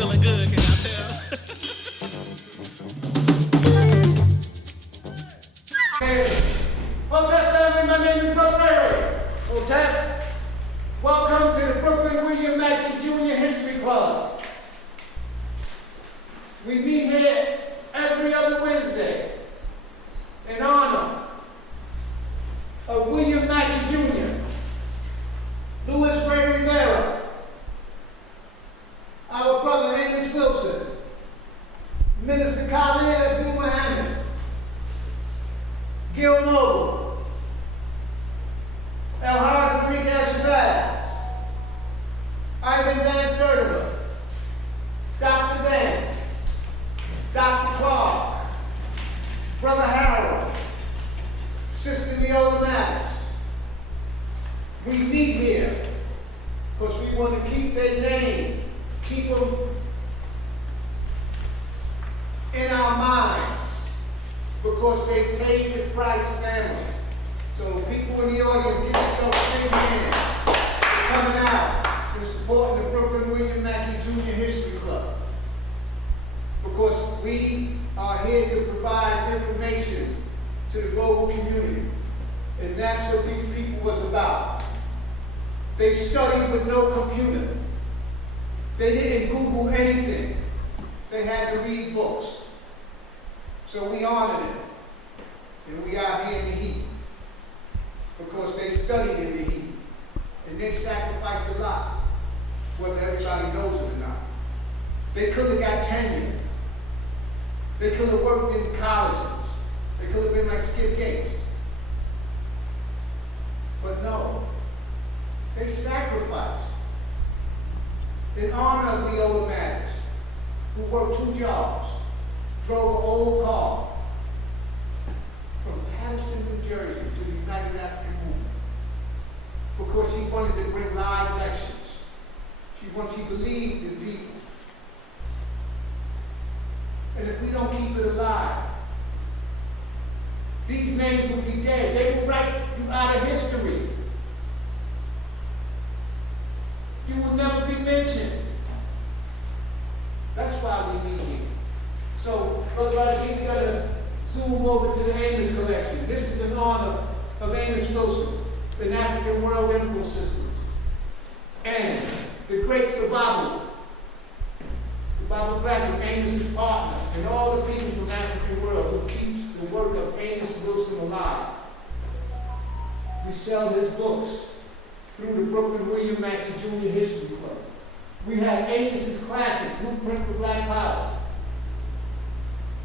feeling good, can I tell? Hey, Hotep family, my name is Brother Larry. Hotep, welcome to the Brooklyn William Mackey Jr. History Club. We meet here every other Wednesday in honor of William Mackey Jr., Louis Ray Rivera, our brother Amos Wilson, Minister Khalid Abdul Muhammad, Gil Noble, El Haj Malik Al-Shabazz, Ivan Van Sertima, Dr. Ben, Dr. Clark, Brother Harold, Sister Leola Maddox. We meet here because we want to keep their name, keep them in our minds, because they paid the price, family. So people in the audience, give yourself a big hand for coming out and supporting the Brooklyn William Mackey Jr. History Club. Because we are here to provide information to the global community. And that's what these people was about. They studied with no computer. They didn't Google anything. They had to read books. So we honor them. And we are here in the heat. Because they studied in the heat. And they sacrificed a lot, whether everybody knows it or not. They could have got tenure. They could have worked in colleges. They could have been like Skip Gates. But no, they sacrificed in honor of Leola Maddox, who worked 2 jobs, drove an old car from Patterson, New Jersey to the United African Movement because she wanted to bring live lectures. She believed in people. And if we don't keep it alive, these names will be dead. They will write you out of history. You will never be mentioned. That's why we meet here. So, Brother Rajiv, we're going to zoom over to the Amos collection. This is in honor of Amos Wilson, the African World Info Systems, and the great Sababu Bradford, Amos's partner, and all the people from the African world who keeps the work of Amos Wilson alive. We sell his books through the Brooklyn William Mackey Jr. History Club. We have Amos's classic, Blueprint for Black Power,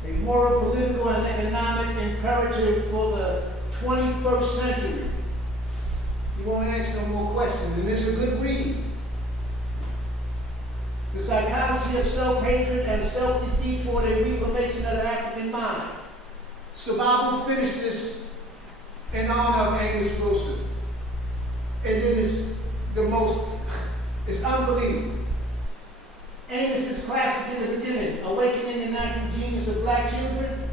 a moral, political, and economic imperative for the 21st century. You won't ask no more questions, and it's a good read. The Psychology of Self-Hatred and Self-Defeat toward a Reclamation of the African Mind. Sababu finished this in honor of Amos Wilson. And it is it's unbelievable. Amos's classic in the beginning, Awakening the Natural Genius of Black Children.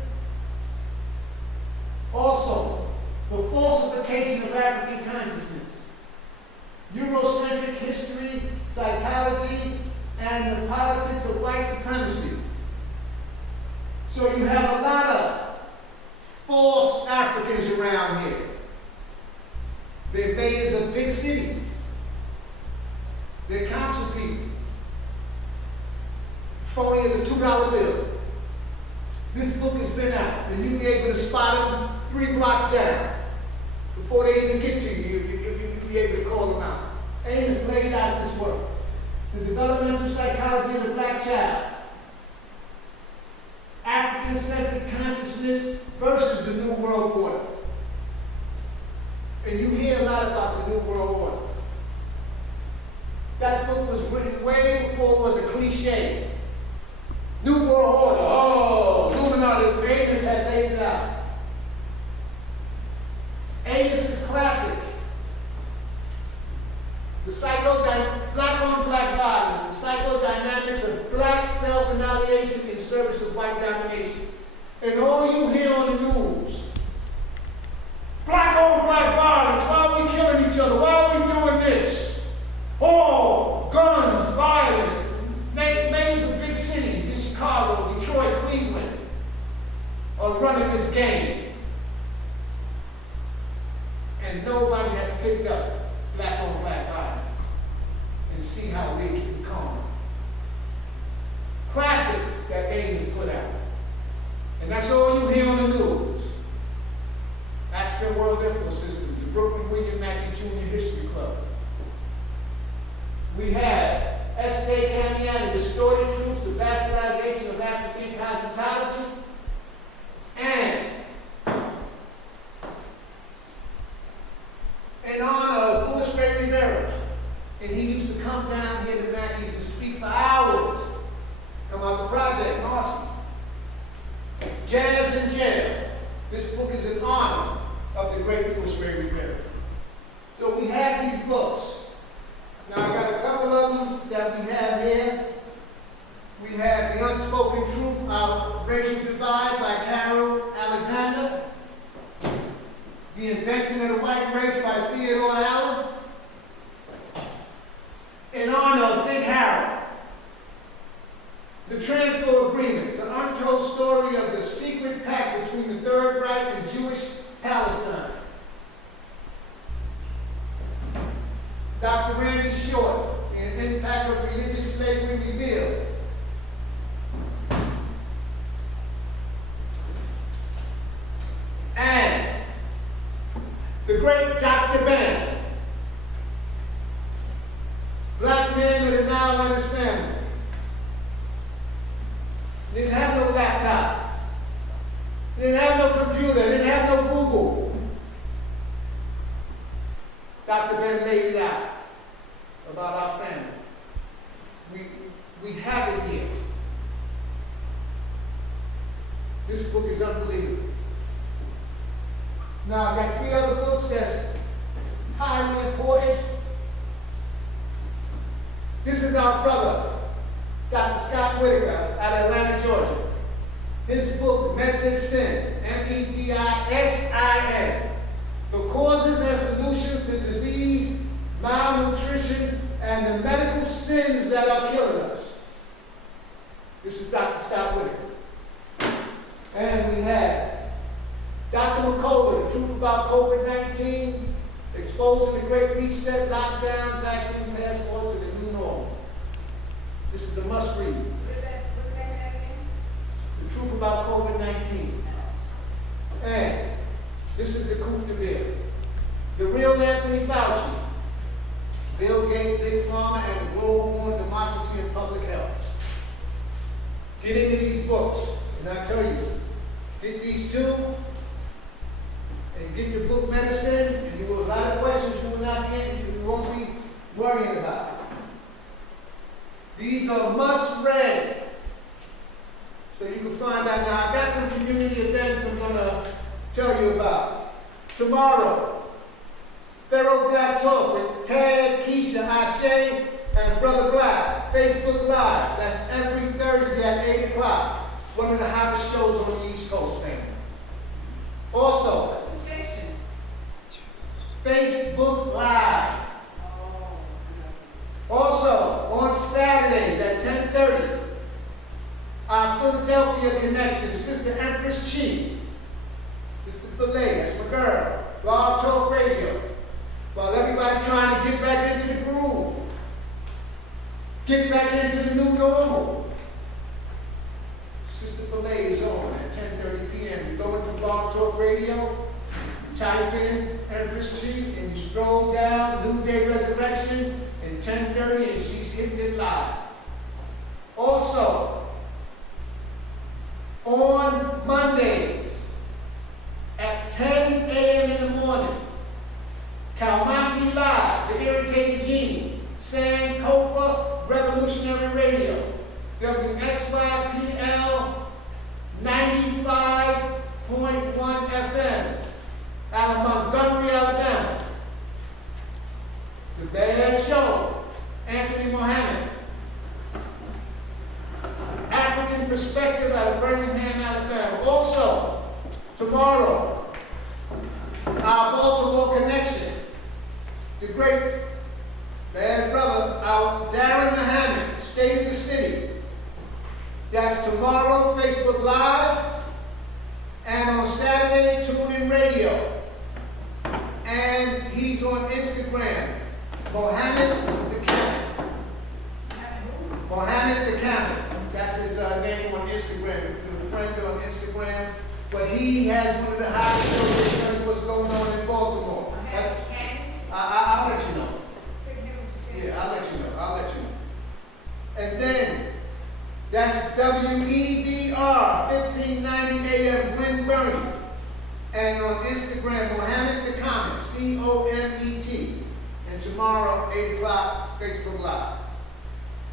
Also, the falsification of African consciousness, Eurocentric history, psychology, and the politics of white supremacy. So you have a lot of false Africans around here. They're mayors of big cities. They're council people. Phony as a $2 bill. This book has been out, and you'll be able to spot them 3 blocks down. Before they even get to you, you'll be able to call them out. Amos laid out this work. The developmental psychology of the black child, African-centered consciousness versus the New World Order. And you hear a lot about the New World Order. That book was written way before it was a cliche. New World Order, oh, Illuminati's Amos had laid it out. Amos's classic, Black on Black Violence, the psychodynamics of black self-annihilation in service of white domination. And all you hear on the news, black on black violence, why are we killing each other? Why are we doing this? Oh, guns, violence, maze of nobody has picked up black on black violence and see how we can become. Classic that Ames put out. And that's all you hear on the news. African World Influence Systems, the Brooklyn William Mackey Jr. History Club. We have S.A. Kamiani, Distorted Truths, the Bastardization of African Cosmetology, and in honor of Louis Ray Rivera. And he used to come down here to Mackey's and speak for hours. Come out the project, Marcy. Jazz in Jail. This book is in honor of the great Louis Ray Rivera. So we have these books. Now I got a couple of them that we have here. We have The Unspoken Truth, Our Racial Divide by Carol Alexander. The Invention of the White Race by Theodore Allen. In honor of Big Harold. The Transfer Agreement, the untold story of the secret pact between the Third Reich and Jewish Palestine. Dr. Randy Short, The Impact of Religious Slavery Revealed. And the great Dr. Ben, black man that is now in his family. Didn't have no laptop. Didn't have no computer. Didn't have no Google. Dr. Ben laid it out about our family. We have it here. This book is unbelievable. Now, I've got 3 other books that's highly important. This is our brother, Dr. Scott Whitaker, out of Atlanta, Georgia. His book, Medicine Sin, M-E-D-I-S-I-N, The Causes and Solutions to Disease, Malnutrition, and the Medical Sins That Are Killing Us. This is Dr. Scott Whitaker. And we have Dr. McCullough, The Truth About COVID-19, Exposing the Great Reset, Lockdowns, Vaccine Passports, and the New Normal. This is a must read. What's the name of that again? The Truth About COVID-19. And this is the Coup de Ville. The Real Anthony Fauci, Bill Gates, Big Pharma, and the Global War on Democracy and Public Health. Get into these books, and I tell you, get these 2, and get the book Medicine, and you will a lot of questions you will not get, you won't be worrying about. These are must-read, so you can find out. Now, I've got some community events I'm going to tell you about. Tomorrow, Thorough Black Talk with Tad, Keisha, Ashe, and Brother Black, Facebook Live. That's every Thursday at 8 o'clock. One of the hottest shows on the East Coast, man. Also, What's the station? Facebook Live. Also, on Saturdays at 10:30, our Philadelphia connection, Sister Empress Chi, Sister Filet, that's my girl, Blog Talk Radio, while everybody trying to get back into the groove, get back into the new normal. Sister Filet is on at 10:30 p.m. You go into Blog Talk Radio, type in Empress Chi, and you scroll down, New Day Resurrection, and 10:30, and she's hitting it live. Also, on Mondays at 10 a.m. in the morning, Kalmati Live, The Irritated Genie, Sankofa Revolutionary Radio, WSYPL 95.1 FM, out of Montgomery, Alabama. The Bad Show, Anthony Mohammed. African Perspective out of Birmingham, Alabama. Also, tomorrow, our Baltimore connection, the great bad brother, our Darren Mohammed, State of the City. That's tomorrow, Facebook Live, and on Saturday, TuneIn Radio. and he's on Instagram, Mohammed the Camel. Mohammed the Camel. That's his name on Instagram. You're a friend on Instagram. But he has one of the hottest shows that tells you what's going on in Baltimore. I'll let you know. Yeah, I'll let you know. I'll let you know. And then, that's WEBR, 1590 AM, Glen Burnie. And on Instagram, Mohammed the Comet, C-O-M-E-T. And tomorrow, 8 o'clock, Facebook Live.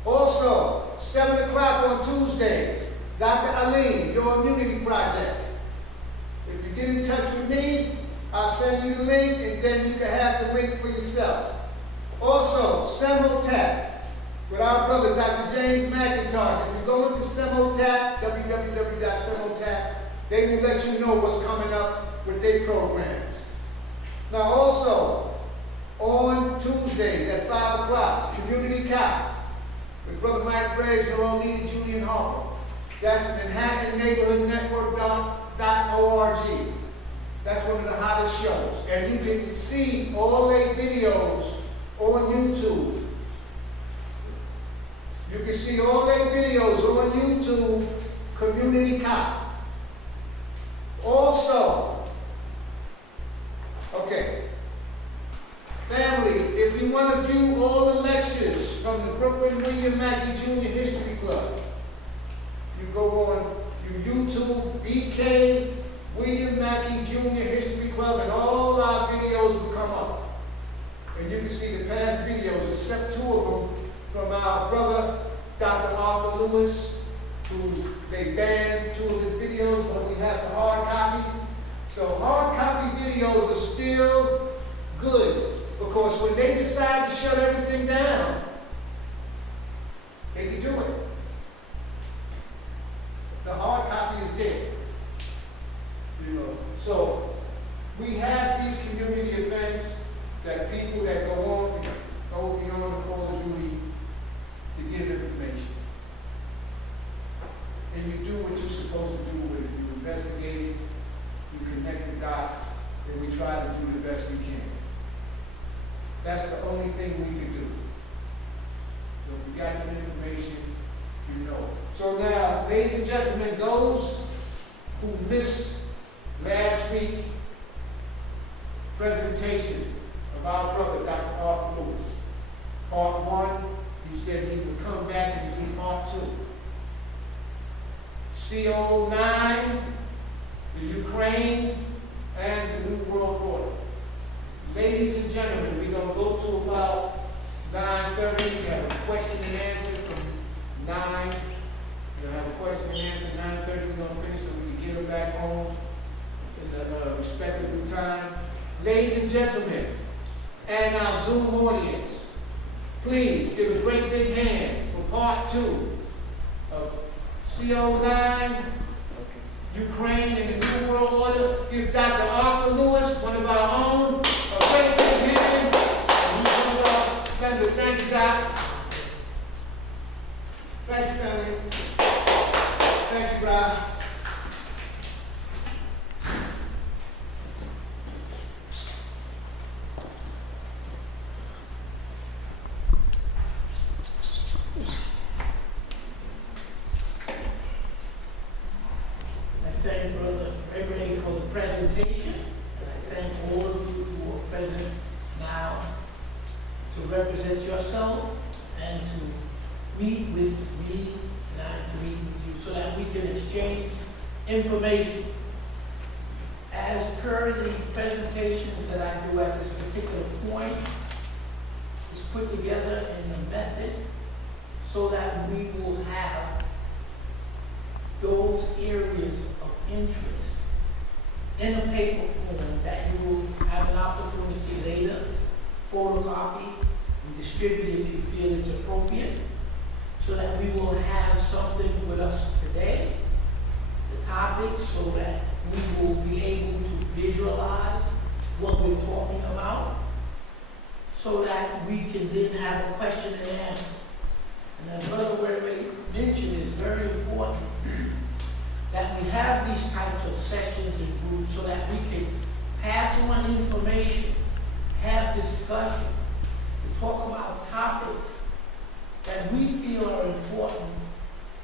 Also, 7 o'clock on Tuesdays, Dr. Aline, Your Immunity Project. If you get in touch with me, I'll send you the link, and then you can have the link for yourself. Also, Semotap, with our brother, Dr. James McIntosh. If you go into Semotap, www.semotap, they will let you know what's coming up with their programs. Now also, on Tuesdays at 5 o'clock, Community Cop, with Brother Mike Graves and Rolita Julian Harper. That's Manhattan Neighborhood Network.org. That's one of the hottest shows. And you can see all their videos on YouTube. You can see all their videos on YouTube, Community Cop. Also, okay, family, if you want to view all the lectures from the Brooklyn William Mackey Jr. History Club, you go on YouTube, BK William Mackey Jr. History Club, and all our videos will come up. And you can see the past videos, except 2 of them from our brother, Dr. Arthur Lewis, who they banned 2 of his videos, but we have the hard copy. So hard copy videos are still good, because when they decide to shut everything down, they can do it. The hard copy is there. You know, so we have these community events that people that go beyond the call of duty to give information. And you do what you're supposed to do with it. You investigate it, you connect the dots, and we try to do the best we can. That's the only thing we can do. So if you got the information, you know. So now, ladies and gentlemen, those who missed last week's presentation of our brother, Dr. Arthur Lewis. Part 1, he said he would come back and do part 2. CO-9, the Ukraine, and the New World Order. Ladies and gentlemen, we're going to go to about 9:30. We have a question and answer from 9. We'll have a question and answer 9:30. We're going to finish so we can get them back home in the respectable time. Ladies and gentlemen, and our Zoom audience, please give a great big hand for part 2 of CO-9, Ukraine, and the New World Order. Give Dr. Arthur Lewis, one of our own, a great big hand. And he's one of our members. Thank you, Doc. Thank you, family. Thank you, Rob. I thank Brother Gregory for the presentation, and I thank all of you who are present now to represent yourself and to meet with me and I to meet with you so that we can exchange information. As per the presentations that I do at this particular point, is put together in a method so that we will have those areas of interest in a paper form that you will have an opportunity later, photocopy, and distribute if you feel it's appropriate, so that we will have something with us today, the topics, so that we will be able to visualize what we're talking about, so that we can then have a question and answer. And as Brother Weary mentioned, it's very important that we have these types of sessions and groups so that we can pass on information have discussion, to talk about topics that we feel are important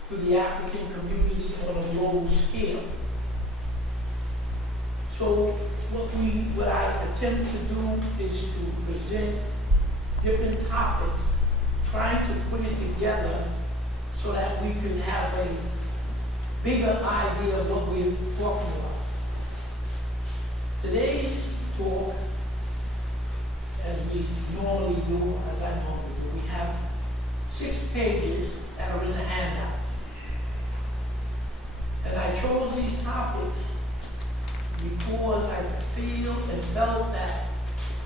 to the African community on a global scale. So what I attempt to do is to present different topics, trying to put it together so that we can have a bigger idea of what we're talking about. Today's talk, as we normally do, as I normally do, we have 6 pages that are in the handouts. And I chose these topics because I feel and felt that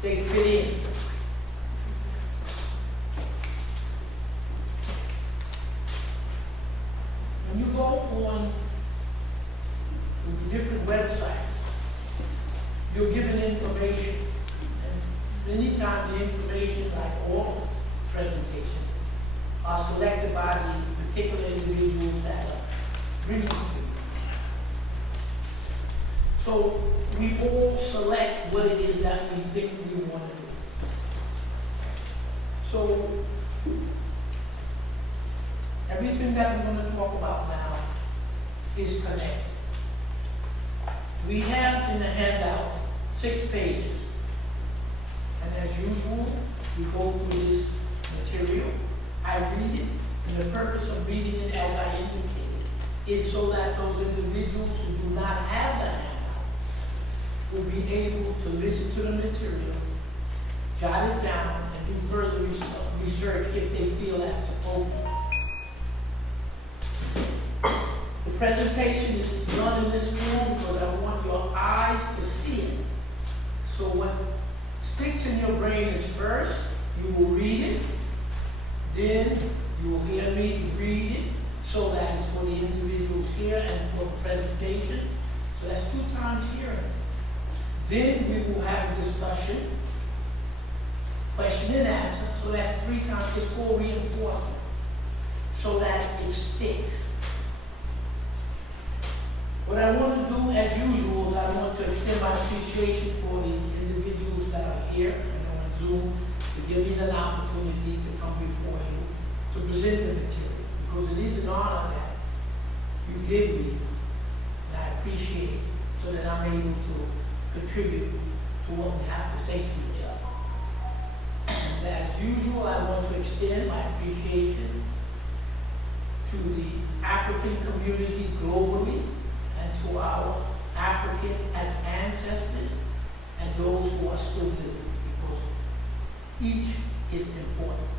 they fit in. When you go on different websites, you're given information. And many times the information, like all presentations, are selected by the particular individuals that are bringing it to you. So we all select what it is that we think we want to do. So everything that we're going to talk about now is connected. We have in the handout 6 pages. And as usual, we go through this material. I read it, and the purpose of reading it, as I indicated, is so that those individuals who do not have the handout will be able to listen to the material, jot it down, and do further research if they feel that's appropriate. The presentation is done in this form because I want your eyes to see it. So what sticks in your brain is first, you will read it, then you will hear me read it, so that is for the individuals here and for the presentation. So that's 2 times hearing it. Then we will have a discussion, question and answer, so that's 3 times. It's called reinforcement, so that it sticks. What I want to do, as usual, is I want to extend my appreciation for the individuals that are here and on Zoom to give me an opportunity to come before you to present the material, because it is an honor that you give me, and I appreciate it, so that I'm able to contribute to what we have to say to each other. And as usual, I want to extend my appreciation to the African community globally, and to our Africans as ancestors, and those who are still living, because each is important.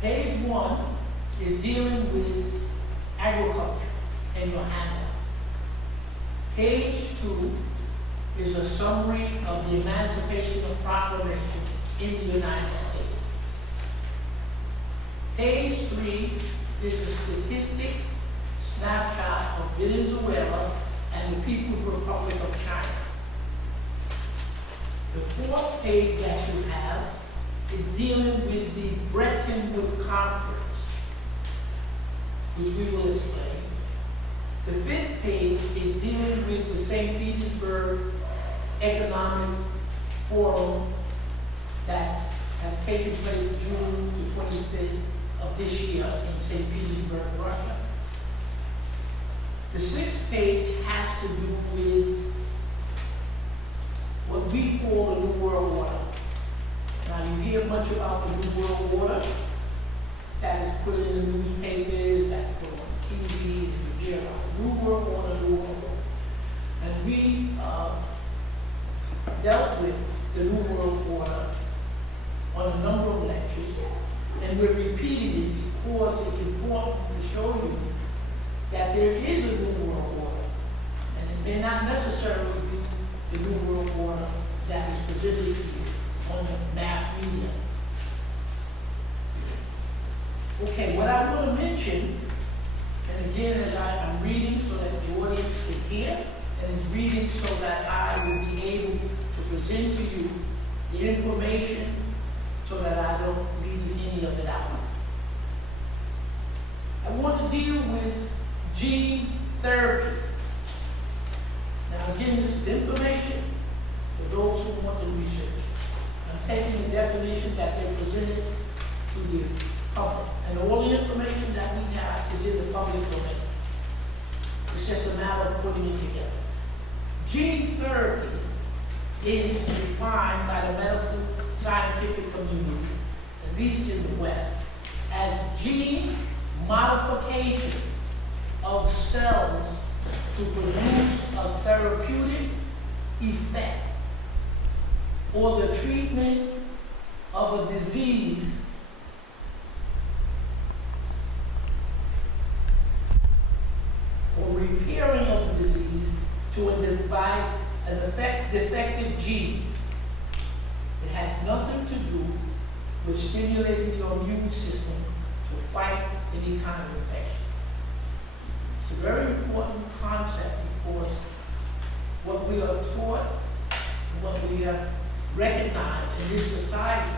Page 1 is dealing with agriculture in your handout. Page 2 is a summary of the Emancipation Proclamation in the United States. Page 3 is a statistic snapshot of Venezuela and the People's Republic of China. The 4th page that you have is dealing with the Bretton Woods Conference, which we will explain. The 5th page is dealing with the St. Petersburg Economic Forum that has taken place June the 26th of this year in St. Petersburg, Russia. The 6th page has to do with what we call the New World Order. Now you hear much about the New World Order that is put in the newspapers, that's put on TV, and you hear about New World Order, New World Order. And we dealt with the New World Order on a number of lectures, and we're repeating it because it's important to show you that there is a New World Order, and it may not necessarily be the New World Order that is presented to you on the mass media. Okay, what I want to mention, and again, as I'm reading so that the audience can hear, and is reading so that I will be able to present to you the information so that I don't leave any of it out. I want to deal with gene therapy. again, this is information for those who want to research. I'm taking the definition that they presented to the public. And all the information that we have is in the public domain. It's just a matter of putting it together. Gene therapy is defined by the medical scientific community, at least in the West, as gene modification of cells to produce a therapeutic effect or the treatment of a disease or repairing of the disease by an defective gene. It has nothing to do with stimulating your immune system to fight any kind of infection. It's a very important concept because what we are taught and what we have recognized in this society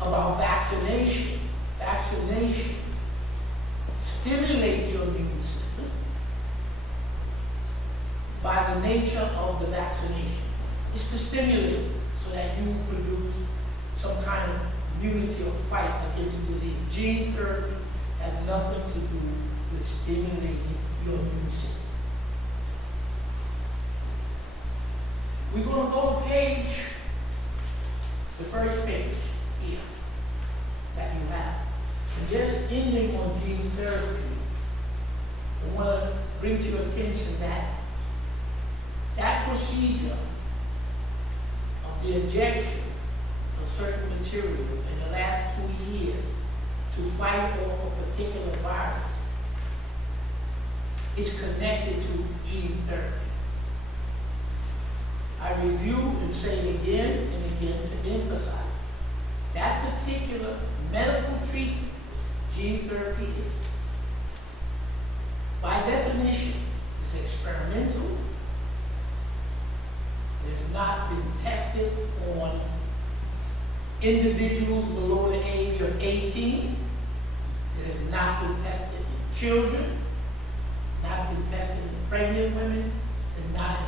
about vaccination stimulates your immune system by the nature of the vaccination. It's to stimulate it so that you produce some kind of immunity or fight against a disease. Gene therapy has nothing to do with stimulating your immune system. We're going to go to the first page here that you have. And just ending on gene therapy, I want to bring to your attention that procedure of the injection of certain material in the last 2 years to fight off a particular virus is connected to gene therapy. I review and say it again and again to emphasize that particular medical treatment gene therapy is, by definition, is experimental. It has not been tested on individuals below the age of 18. It has not been tested in children, not been tested in pregnant women, and not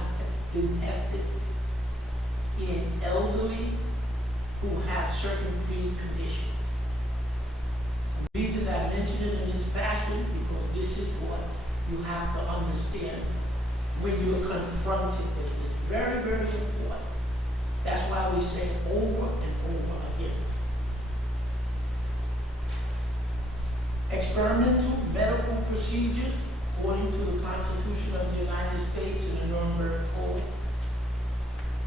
been tested in elderly who have certain preconditions. The reason that I mention it in this fashion because this is what you have to understand when you're confronted with it. It's very, very important. That's why we say it over and over again. Experimental medical procedures, according to the Constitution of the United States and the Nuremberg Code,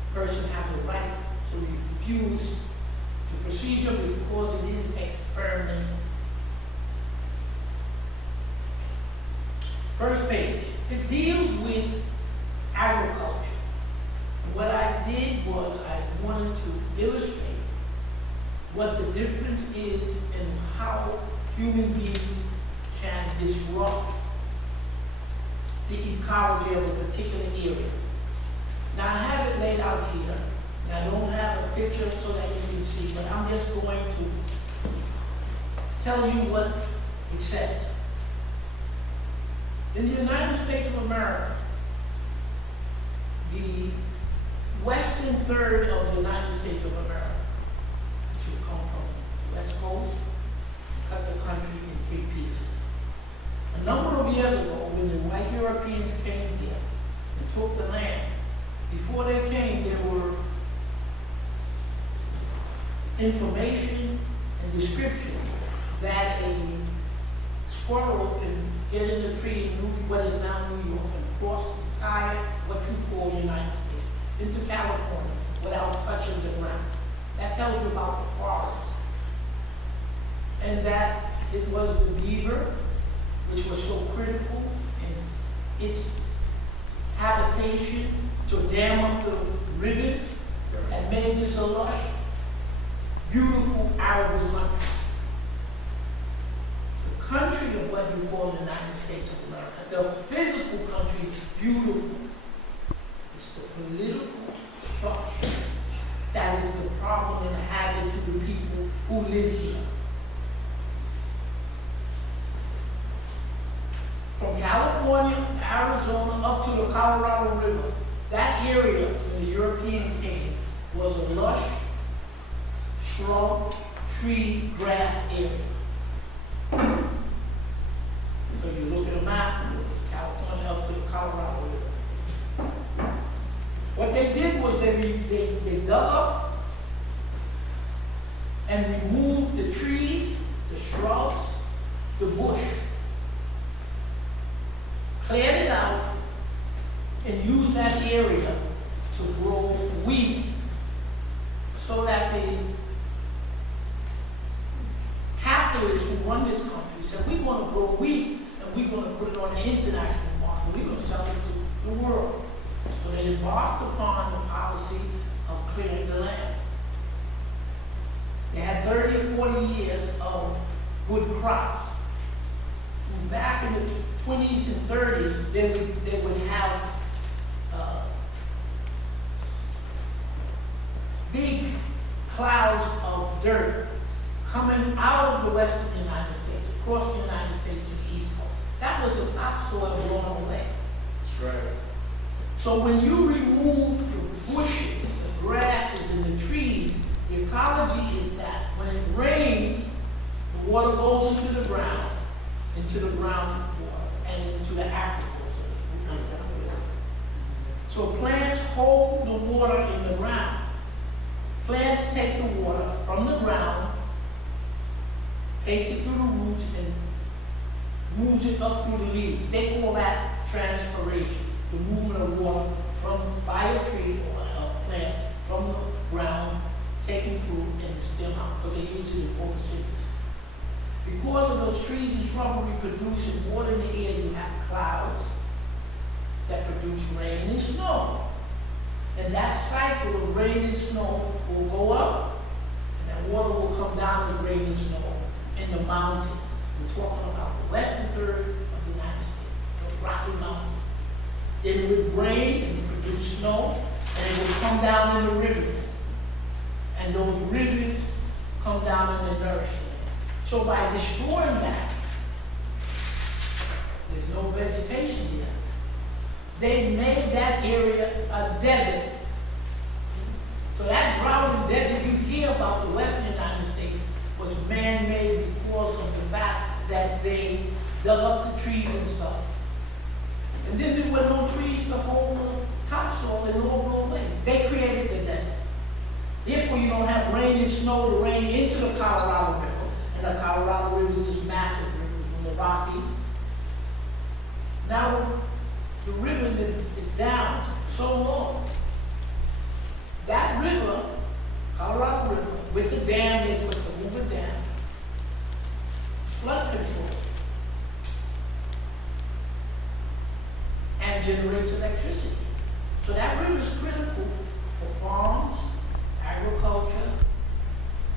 a person has a right to refuse the procedure because it is experimental. First page, it deals with agriculture. And what I did was I wanted to illustrate what the difference is in how human beings can disrupt the ecology of a particular area. Now I have it laid out here, and I don't have a picture so that you can see, but I'm just going to tell you what it says. In the United States of America, the western third of the United States of America, which will come from the West Coast, cut the country in 3 pieces. A number of years ago, when the white Europeans came here and took the land, before they came, there were information and description that a squirrel can get in the tree in what is now New York and cross the entire, what you call the United States, into California without touching the ground. That tells you about the forest. And that it was the beaver, which was so critical in its habitation to dam up the rivers that made this a lush, beautiful, arable country. The country of what you call the United States of America, the physical country is beautiful. It's the political structure that is the problem and the hazard to the people who live here. From California, Arizona, up to the Colorado River, that area when the European came was a lush, shrub, tree, grass area. So you look at a map, California up to the Colorado River. What they did was they dug up and removed the trees, the shrubs, the bush, cleared it out, and used that area to grow wheat so that the capitalists who run this country said, we want to grow wheat and we're going to put it on the international market. We're going to sell it to the world. So they embarked upon the policy of clearing the land. They had 30 or 40 years of good crops. And back in the 20s and 30s, they would have big clouds of dirt coming out of the western United States, across the United States to the east coast. That was the topsoil blowing away. That's right. So when you remove the bushes, the grasses, and the trees, the ecology is that when it rains, the water goes into the groundwater, and into the aquifers. So plants hold the water in the ground. Plants take the water from the ground, takes it through the roots, and moves it up through the leaves. They call that transpiration, the movement of water by a tree or a plant from the ground, taken through and still out, because they use it in photosynthesis. Because of those trees and shrubbery producing water in the air, you have clouds that produce rain and snow. And that cycle of rain and snow will go up, and that water will come down as rain and snow in the mountains. We're talking about the western third of the United States, the Rocky Mountains. Then it would rain and produce snow, and it would come down in the rivers. And those rivers come down and they nourish the land. So by destroying that, there's no vegetation here. They made that area a desert. So that drought and desert you hear about the western United States was man-made because of the fact that they dug up the trees and stuff. And then there were no trees to hold the topsoil and all blew away. They created the desert. Therefore, you don't have rain and snow to rain into the Colorado River. And the Colorado River is this massive river from the Rockies. Now, the river that is down so long. That river, Colorado River, with the dam they put to move it down, flood control, and generates electricity. So that river is critical for farms, agriculture,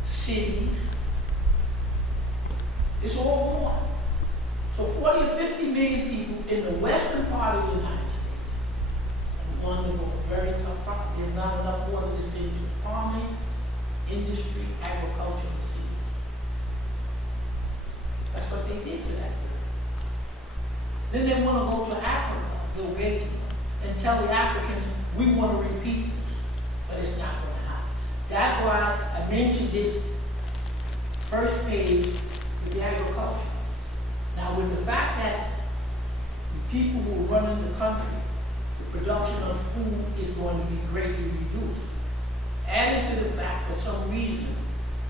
cities. It's all water. So 40 or 50 million people in the western part of the United States are going to go a very tough problem. There's not enough water to send to farming, industry, agriculture, and cities. That's what they did to that field. Then they want to go to Africa, Bill Gates, and tell the Africans, we want to repeat this, but it's not going to happen. That's why I mentioned this first page with the agriculture. Now, with the fact that the people who are running the country, the production of food is going to be greatly reduced. Added to the fact, for some reason,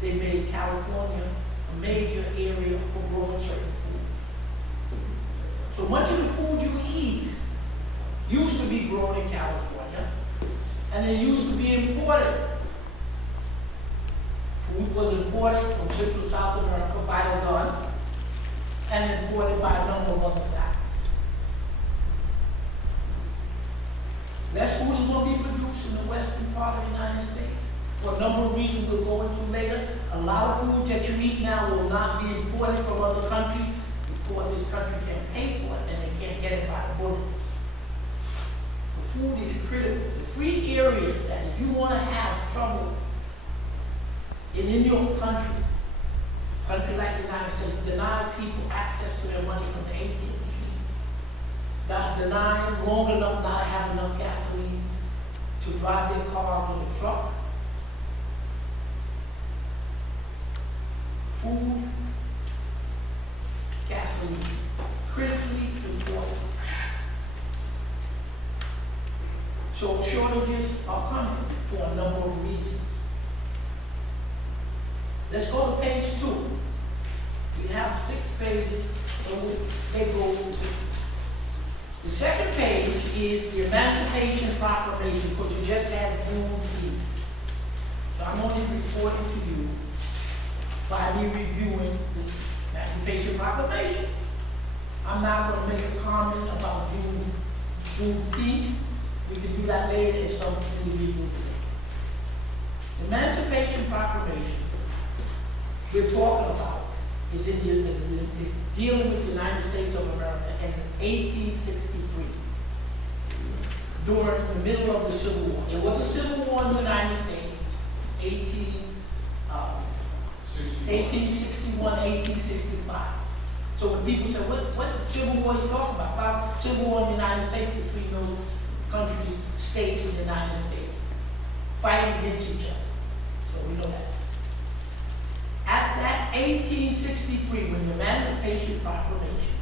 they made California a major area for growing certain foods. So much of the food you eat used to be grown in California, and it used to be imported. Food was imported from Central South America by the gun, and imported by a number of other factors. Less food is going to be produced in the western part of the United States. For a number of reasons we'll go into later. A lot of food that you eat now will not be imported from other countries because this country can't pay for it and they can't get it by the bullet. The food is critical. The three areas that if you want to have trouble in your country like the United States, deny people access to their money from the ATM machine. got denied long enough not to have enough gasoline to drive their cars on the truck. Food, gasoline, critically important. So shortages are coming for a number of reasons. Let's go to page 2. We have 6 pages, and they go over it. The second page is the Emancipation Proclamation, because you just had Juneteenth. So I'm only reporting to you by me reviewing the Emancipation Proclamation. I'm not going to make a comment about Juneteenth. We can do that later if some individuals do. The Emancipation Proclamation we're talking about is dealing with the United States of America in 1863, during the middle of the Civil War. It was a civil war in the United States, 1861, 1865. So when people say, what Civil War is talking about Civil War in the United States between those countries, states in the United States, fighting against each other. So we know that. At that 1863, when the Emancipation Proclamation,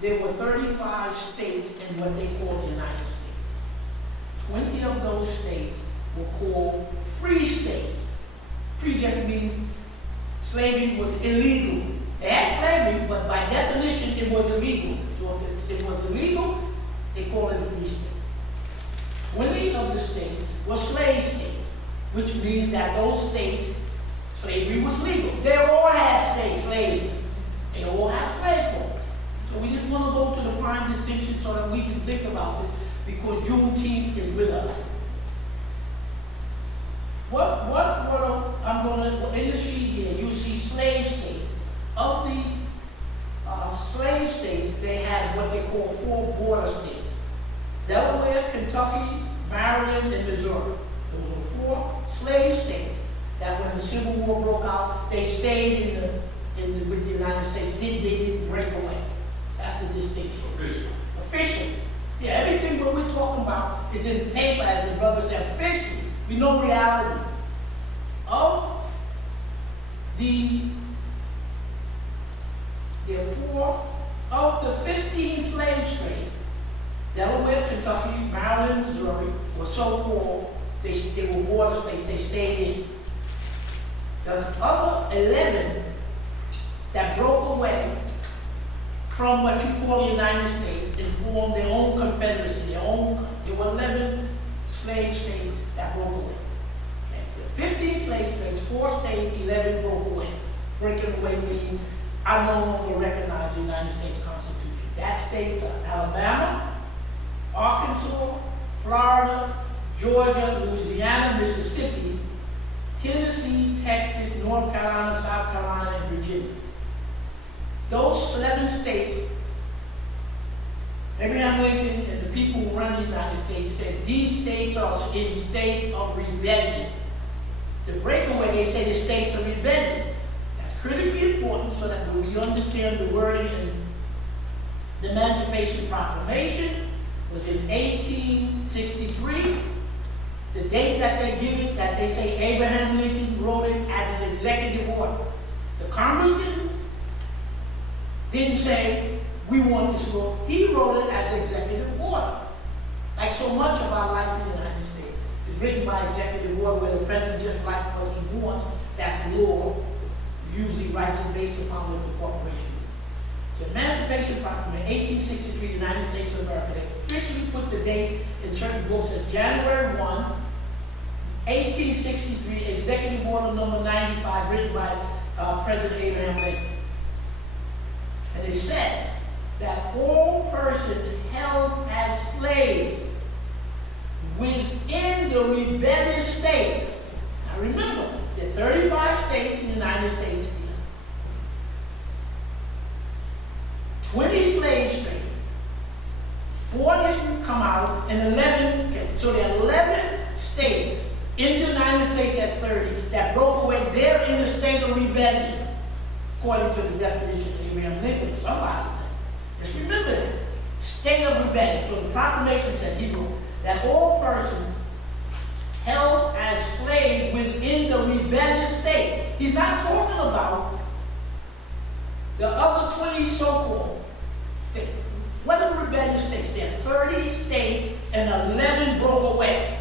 there were 35 states in what they call the United States. 20 of those states were called free states. Free just means slavery was illegal. They had slavery, but by definition it was illegal. So if it was illegal, they called it a free state. 20 of the states were slave states, which means that those states, slavery was legal. They all had slaves. They all had slave codes. So we just want to go to the fine distinction so that we can think about it, because Juneteenth is with us. I'm going to, in the sheet here, you see slave states. Of the slave states, they had what they call 4 border states: Delaware, Kentucky, Maryland, and Missouri. Those were 4 slave states that when the Civil War broke out, they stayed with the United States. They didn't break away. That's the distinction. Officially. Yeah, everything what we're talking about is in paper, as the brother said, officially. We know reality. Of the 15 slave states, Delaware, Kentucky, Maryland, Missouri were so-called, they were border states, they stayed in. There's other 11 that broke away from what you call the United States and formed their own confederacy, there were 11 slave states that broke away. Okay. 15 slave states, 4 states, 11 broke away. Breaking away means I no longer recognize the United States Constitution. That states are Alabama, Arkansas, Florida, Georgia, Louisiana, Mississippi, Tennessee, Texas, North Carolina, South Carolina, and Virginia. Those 11 states, Abraham Lincoln and the people who run the United States said these states are in state of rebellion. The breakaway, they say the states are rebellion. That's critically important so that when we understand the wording in the Emancipation Proclamation was in 1863. The date that they give it, that they say Abraham Lincoln wrote it as an executive order. The Congress didn't say, we want this law. He wrote it as an executive order. Like so much of our life in the United States is written by executive order, where the president just writes what he wants. That's law. Usually writes it based upon what the corporation did. So Emancipation Proclamation, 1863, United States of America. They officially put the date in certain books as January 1, 1863, Executive Order number 95, written by President Abraham Lincoln. And it says that all persons held as slaves within the rebellious states. Now remember, there are 35 states in the United States here. 20 slave states. 4 didn't come out, and 11 came. So there are 11 states in the United States, that's 30, that broke away. They're in a state of rebellion, according to the definition of Abraham Lincoln, somebody said. Just remember that. State of rebellion. So the proclamation said, he wrote, that all persons held as slaves within the rebellious state. He's not talking about the other 20 so-called states. What are the rebellious states? There are 30 states and 11 broke away.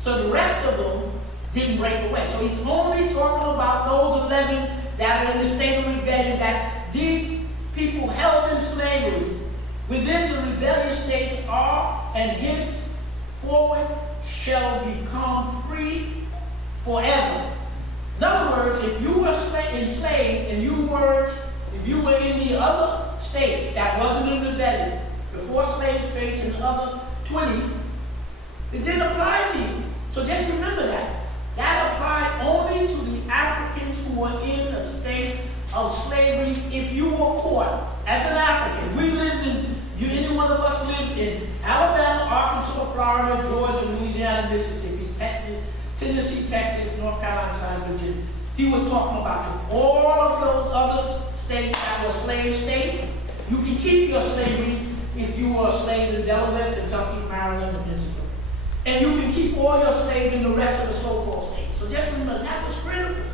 So the rest of them didn't break away. So he's only talking about those 11 that are in the state of rebellion, that these people held in slavery within the rebellious states are and henceforward shall become free forever. In other words, if you were enslaved and if you were in the other states that wasn't in rebellion, the 4 slave states and the other 20, it didn't apply to you. So just remember that. That applied only to the Africans who were in a state of slavery if you were caught as an African. We lived any one of us lived in Alabama, Arkansas, Florida, Georgia, Louisiana, Mississippi, Tennessee, Texas, North Carolina, South Virginia. He was talking about all of those other states that were slave states. You can keep your slavery if you were a slave in Delaware, Kentucky, Maryland, and Mississippi. And you can keep all your slaves in the rest of the so-called states. So just remember, that was critical.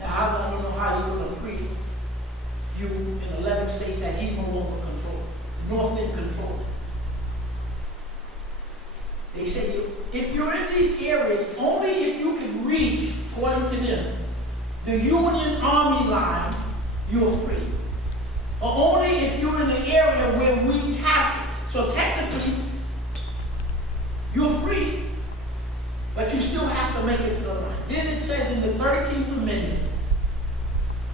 Now, I don't know how he would have freed you in 11 states that he no longer controlled. The North didn't control it. They say if you're in these areas, only if you can reach, according to them, the Union Army line, you're free. Or only if you're in the area where we capture. So technically, you're free, but you still have to make it to the line. Then it says in the 13th Amendment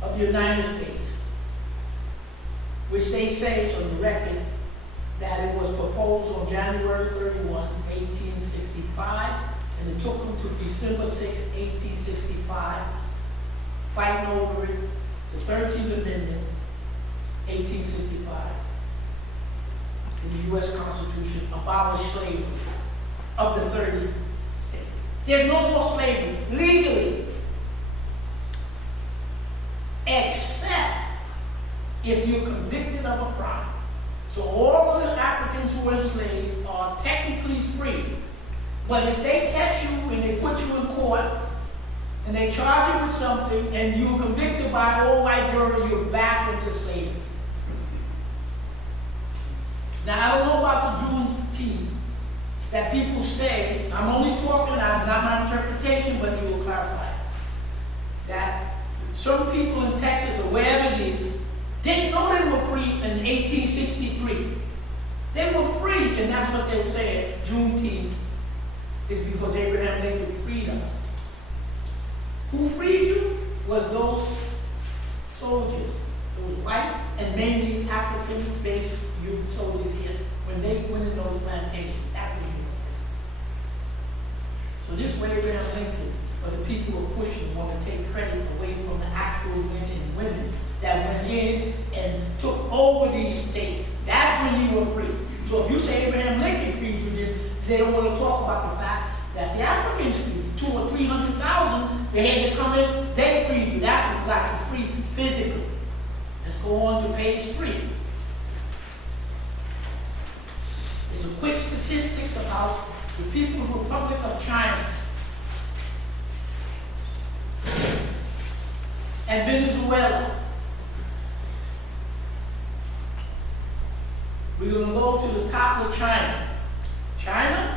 of the United States, which they say on the record that it was proposed on January 31, 1865, and it took them to December 6, 1865, fighting over it, the 13th Amendment, 1865, in the U.S. Constitution, abolished slavery of the 30 states. There's no more slavery legally, except if you're convicted of a crime. So all of the Africans who were enslaved are technically free. But if they catch you and they put you in court and they charge you with something and you're convicted by an all-white jury, you're back into slavery. Now, I don't know about the Juneteenth that people say, I'm only talking, not my interpretation, but you will clarify it, that some people in Texas or wherever it is didn't know they were free in 1863. They were free, and that's what they said, Juneteenth is because Abraham Lincoln freed us. Who freed you was those soldiers, those white and mainly African-based youth soldiers here, when they went in those plantations. That's when you were free. So this way Abraham Lincoln, or the people who are pushing, want to take credit away from the actual men and women that went in and took over these states. That's when you were free. So if you say Abraham Lincoln freed you, then they don't want to talk about the fact that the Africans, 200,000 or 300,000, they had to come in, they freed you. That's what got you free physically. Let's go on to page 3. There's a quick statistics about the People's Republic of China and Venezuela. We're going to go to the top of China. China,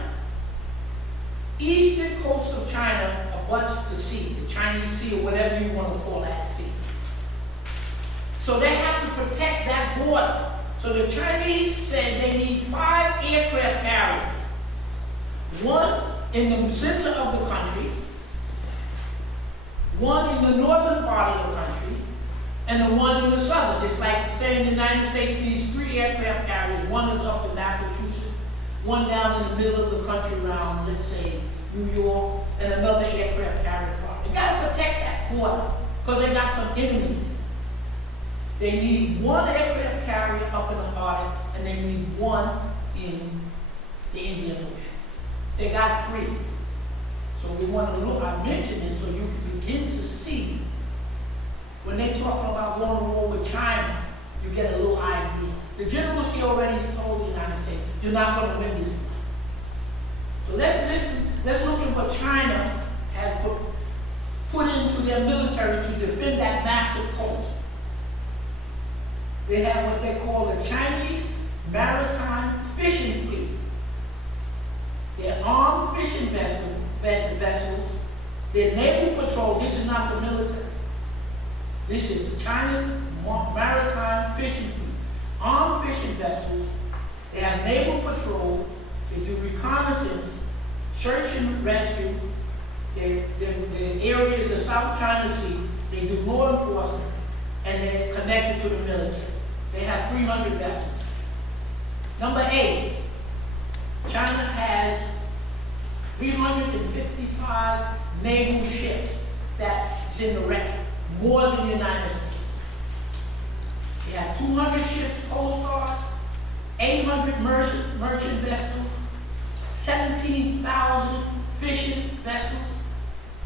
eastern coast of China abuts the sea, the Chinese Sea, or whatever you want to call that sea. So they have to protect that border. So the Chinese said they need 5 aircraft carriers. One in the center of the country, one in the northern part of the country, and the one in the southern. It's like saying the United States needs 3 aircraft carriers. One is up in Massachusetts, one down in the middle of the country around, let's say, New York, and another aircraft carrier. They got to protect that border because they got some enemies. They need 1 aircraft carrier up in the Arctic, and they need 1 in the Indian Ocean. They got 3. So we want to look, I mentioned this so you can begin to see when they're talking about going to war with China, you get a little idea. The generals here already told the United States, you're not going to win this war. So let's look at what China has put into their military to defend that massive coast. They have what they call the Chinese Maritime Fishing Fleet. They're armed fishing vessels. Their naval patrol, this is not the military. This is China's Maritime Fishing Fleet. Armed fishing vessels. They have naval patrol. They do reconnaissance, search and rescue. The areas of South China Sea. They do law enforcement, and they're connected to the military. They have 300 vessels. Number 8, China has 355 naval ships that's in the record, more than the United States. They have 200 ships, coast guards, 800 merchant vessels, 17,000 fishing vessels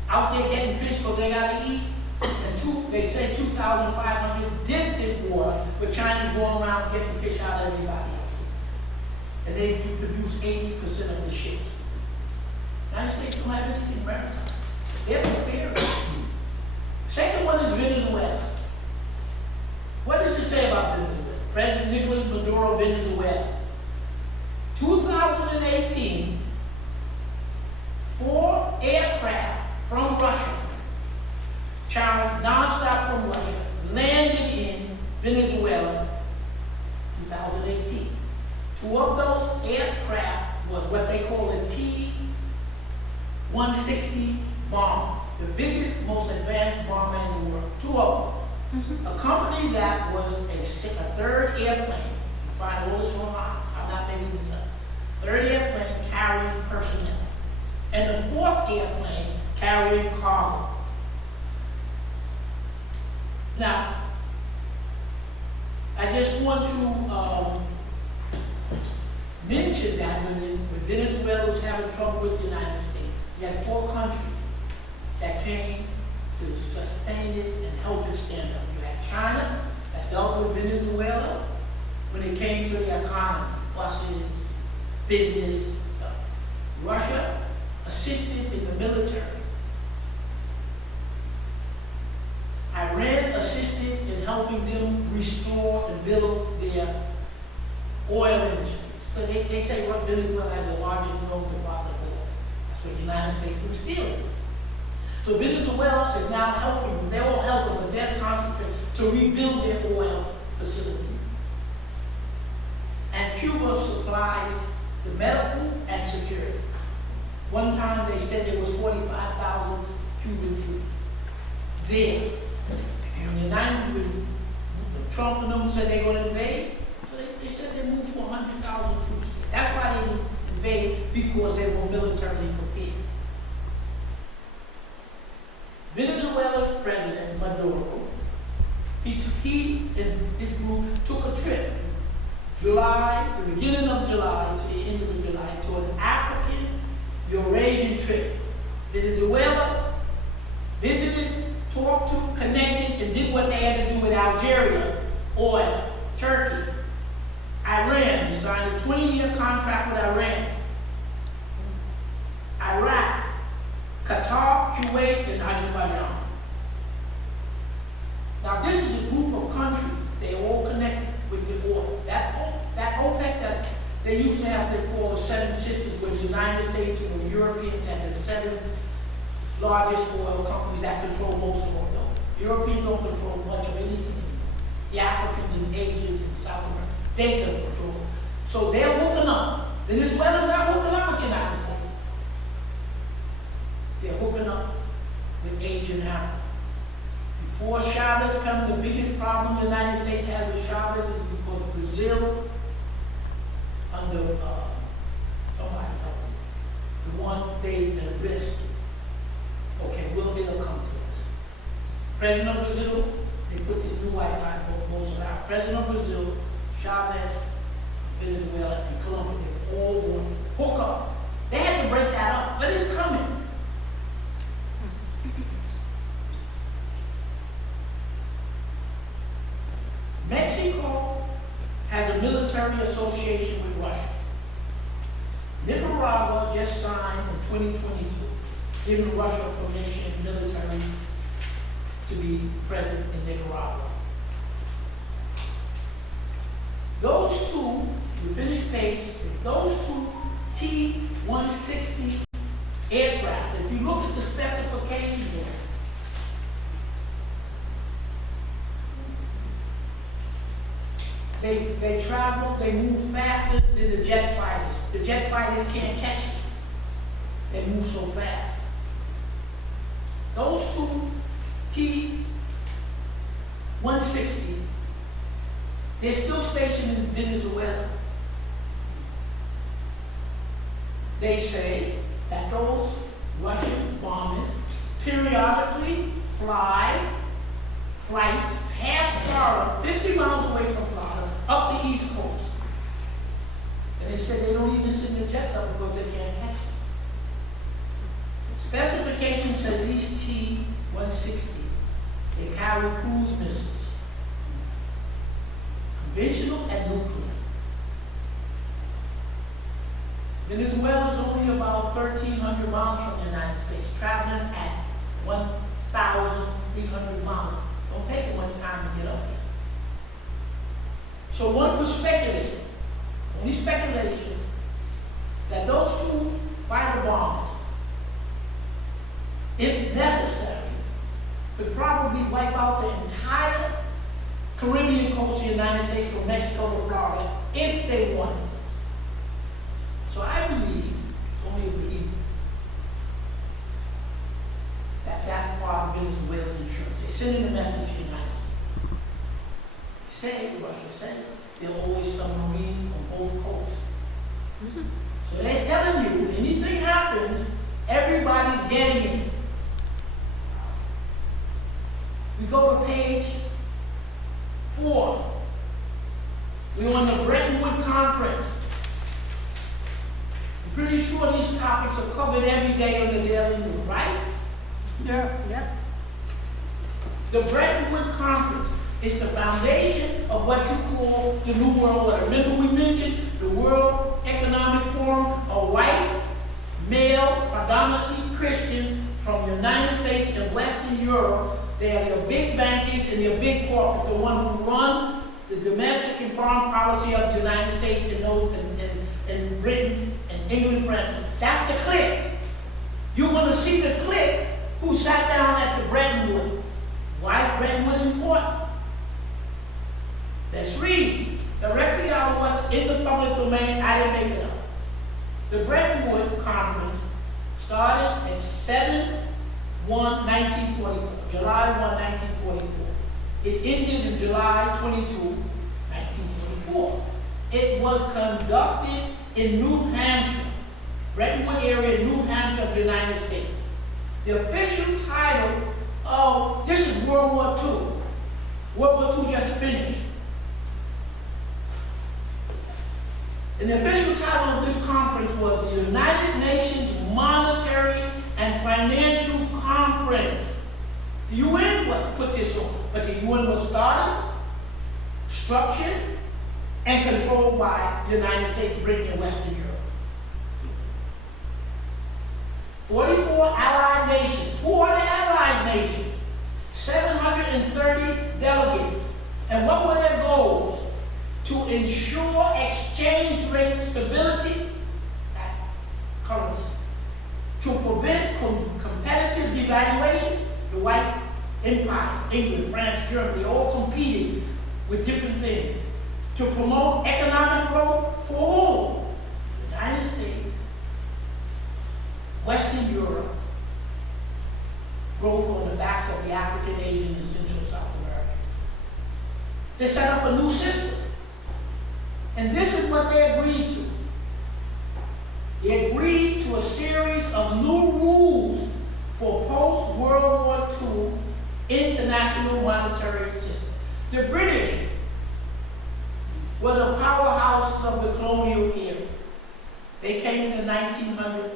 out there getting fish because they gotta eat, and they say 2,500 distant water, but China's going around getting fish out of everybody else. And they produce 80% of the ships. The United States don't have anything maritime. They're prepared. Second one is Venezuela. What does it say about Venezuela? President Nicolas Maduro, Venezuela. 2018, 4 aircraft from Russia, non-stop from Russia, landed in Venezuela 2018. 2 of those aircraft was what they call a T-160 bomber, the biggest, most advanced bomber in the world. 2 of them. A company that was a third airplane, you find all this online, I'm not making this up. Third airplane carrying personnel. And the 4th airplane carrying cargo. Now, I just want to mention that when Venezuela was having trouble with the United States, you had 4 countries that came to sustain it and help it stand up. You had China that dealt with Venezuela when it came to the economy, buses, business, stuff. Russia assisted in the military. Iran assisted in helping them restore and build their oil industries. So they say what Venezuela has the largest known deposit of oil. That's what the United States was stealing. So Venezuela is now helping them. They're all helping, but they're concentrating to rebuild their oil facility. And Cuba supplies the medical and security. One time they said there was 45,000 Cuban troops there. And in the 90s, when Trump and them said they're going to invade, so they said they moved 400,000 troops there. That's why they didn't invade, because they were militarily prepared. Venezuela's president, Maduro, he and his group took a trip, the beginning of July to the end of July, to an African Eurasian trip. Venezuela visited, talked to, connected, and did what they had to do with Algeria, oil, Turkey, Iran. They signed a 20-year contract with Iran, Iraq, Qatar, Kuwait, and Azerbaijan. Now this is a group of countries. They all connected with the oil. That OPEC that they used to have, they call the 7 sisters, where the United States and the Europeans had the 7 largest oil companies that control most of oil. Europeans don't control much of anything anymore. The Africans and Asians and South America, they can control it. So they're hooking up. Venezuela's not hooking up with the United States. They're hooking up with Asia and Africa. Before Chavez came, the biggest problem the United States had with Chavez is because Brazil, under somebody help me, the one they arrested. Okay, well, it'll come to us. President of Brazil, they put this new icon, most of our President of Brazil, Chavez, Venezuela, and Colombia, they all want to hook up. They had to break that up, but it's coming. Mexico military association with Russia. Nicaragua just signed in 2022, giving Russia permission, military, to be present in Nicaragua. Those two, you finish page, those two T-160 aircraft, if you look at the specifications there, they travel, they move faster than the jet fighters. The jet fighters can't catch it. They move so fast. Those two T-160, they're still stationed in Venezuela. They say that those Russian bombers periodically flights past Florida, 50 miles away from Florida, up the East Coast. And they said they don't even send the jets up because they can't catch it. Specification says these T-160, they carry cruise missiles, conventional and nuclear. Venezuela is only about 1,300 miles from the United States, traveling at 1,300 miles. Don't take it much time to get up here. So one could speculate, only speculation, that those two fighter bombers, if necessary, could probably wipe out the entire Caribbean coast of the United States from Mexico to Florida if they wanted to. So I believe, it's only a belief, that that's part of Venezuela's insurance. They're sending a message to the United States. Russia says, there are always submarines on both coasts. So they're telling you, anything happens, everybody's getting it. We go to page 4. We're on the Bretton Woods Conference. I'm pretty sure these topics are covered every day on the Daily News, right? Yeah. Yep. The Bretton Woods Conference is the foundation of what you call the New World Order. Remember we mentioned the World Economic Forum, a white, male, predominantly Christians from the United States and Western Europe. They are your big bankers and your big corporate, the one who run the domestic and foreign policy of the United States and Britain and England, France. That's the clique. You're going to see the clique who sat down at the Bretton Woods. Why is Bretton Woods important? Let's read directly out of what's in the public domain. I didn't make it up. The Bretton Woods Conference started at 7/1/1944, July 1, 1944. It ended in July 22, 1944. It was conducted in New Hampshire, Bretton Woods area, New Hampshire of the United States. The official title of, this is World War II. World War II just finished. And the official title of this conference was the United Nations Monetary and Financial Conference. The UN was put this on, but the UN was started, structured, and controlled by the United States, Britain, and Western Europe. 44 allied nations. Who are the allied nations? 730 delegates. And what were their goals? To ensure exchange rate stability, that currency. To prevent competitive devaluation, the white empires, England, France, Germany, all competing with different things. To promote economic growth for all. The United States, Western Europe, growth on the backs of the African, Asian, and Central South Americans. To set up a new system. And this is what they agreed to. They agreed to a series of new rules for post-World War II international monetary system. The British were the powerhouses of the colonial era. They came in the 1900s.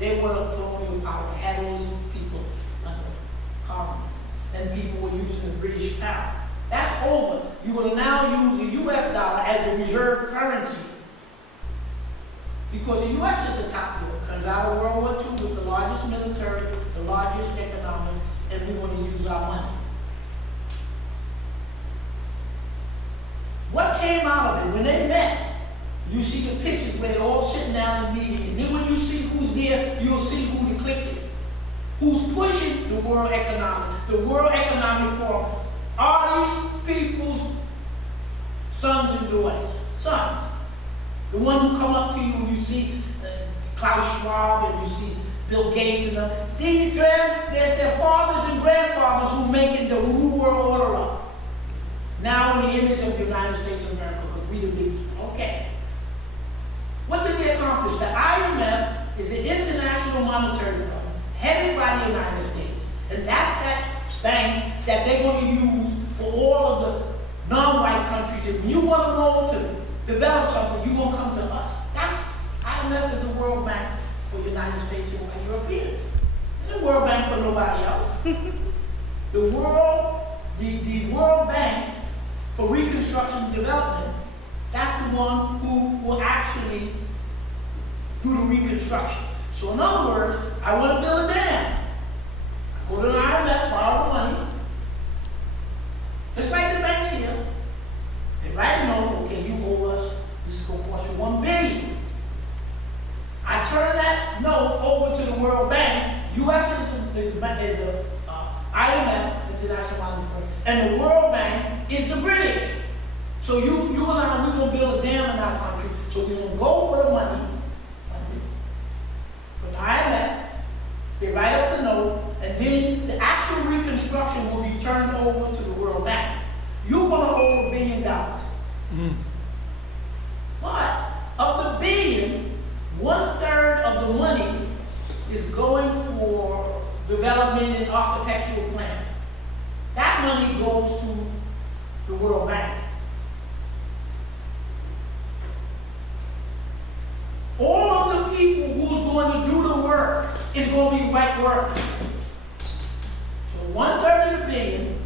They were the colonial power. They had all these people under colonies. And people were using the British power. That's over. you're going to now use the US dollar as a reserve currency. Because the US is a top dog, comes out of World War II with the largest military, the largest economics, and we want to use our money. What came out of it when they met? You see the pictures where they're all sitting down and meeting, and then when you see who's there, you'll see who the clique is. Who's pushing the World Economic Forum? Are these people's sons and daughters? Sons. The one who come up to you and you see Klaus Schwab and you see Bill Gates and them. These their fathers and grandfathers who making the new world order up. Now in the image of the United States of America, because we the biggest. Okay. What did they accomplish? The IMF is the International Monetary Fund, headed by the United States. And that's that bank that they're going to use for all of the non-white countries. And when you want to know to develop something, you're going to come to us. That's IMF is the World Bank for the United States and Europeans. And the World Bank for nobody else. The World Bank for Reconstruction and Development, that's the one who will actually do the reconstruction. So in other words, I want to build a dam. I go to the IMF, borrow the money. Just like the banks here. They write a note, okay, you owe us, this is going to cost you $1 billion. I turn that note over to the World Bank. U.S. is a IMF, International Monetary Fund, and the World Bank is the British. So you and I, we're going to build a dam in our country, so we're going to go for the money from the IMF, they write up the note, and then the actual reconstruction will be turned over to the World Bank. You're going to owe $1 billion. But of the billion, 1/3 of the money is going for development and architectural plan. That money goes to the World Bank. All of the people who's going to do the work is going to be white workers. So 1/3 of the billion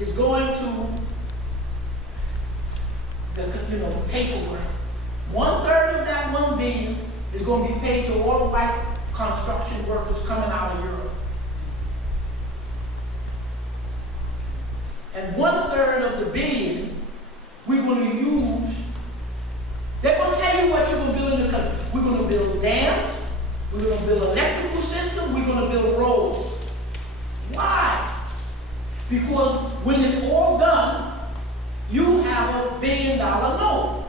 is going to the paperwork. 1/3 of that $1 billion is going to be paid to all the white construction workers coming out of Europe. And 1/3 of the billion we're going to use. They're going to tell you what you're going to build in the country. We're going to build dams. We're going to build electrical system. We're going to build roads. Why? Because when it's all done, you have a $1 billion note.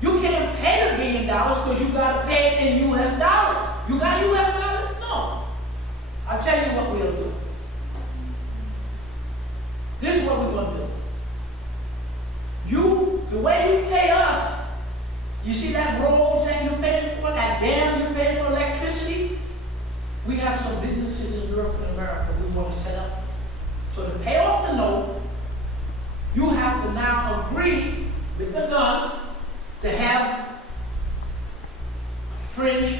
You can't pay the $1 billion because you got to pay it in U.S. dollars. You got U.S. dollars? No. I'll tell you what we'll do. This is what we're going to do. The way you pay us, you see that roads that you're paying for, that dam you're paying for electricity? We have some businesses in Europe and America we want to set up. So to pay off the note, you have to now agree with the gun to have a French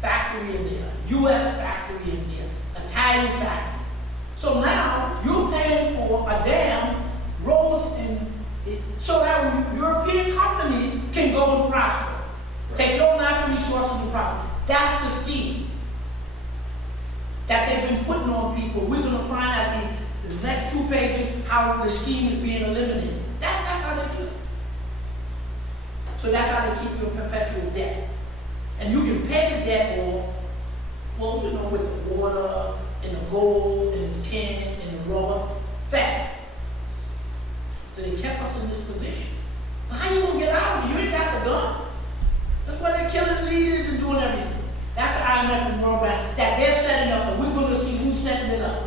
factory in there, U.S. factory in there, Italian factory. So now you're paying for a dam, roads, and so that European companies can go and prosper. Take your natural resources and profit. That's the scheme that they've been putting on people. We're going to find out the next 2 pages how the scheme is being eliminated. That's how they do it. So that's how they keep you in perpetual debt. And you can pay the debt off, well, with the water and the gold and the tin and the rubber, theft. So they kept us in this position. How you gonna get out of it? You ain't got the gun. That's why they're killing leaders and doing everything. That's the IMF and World Bank that they're setting up, and we're gonna see who's setting it up.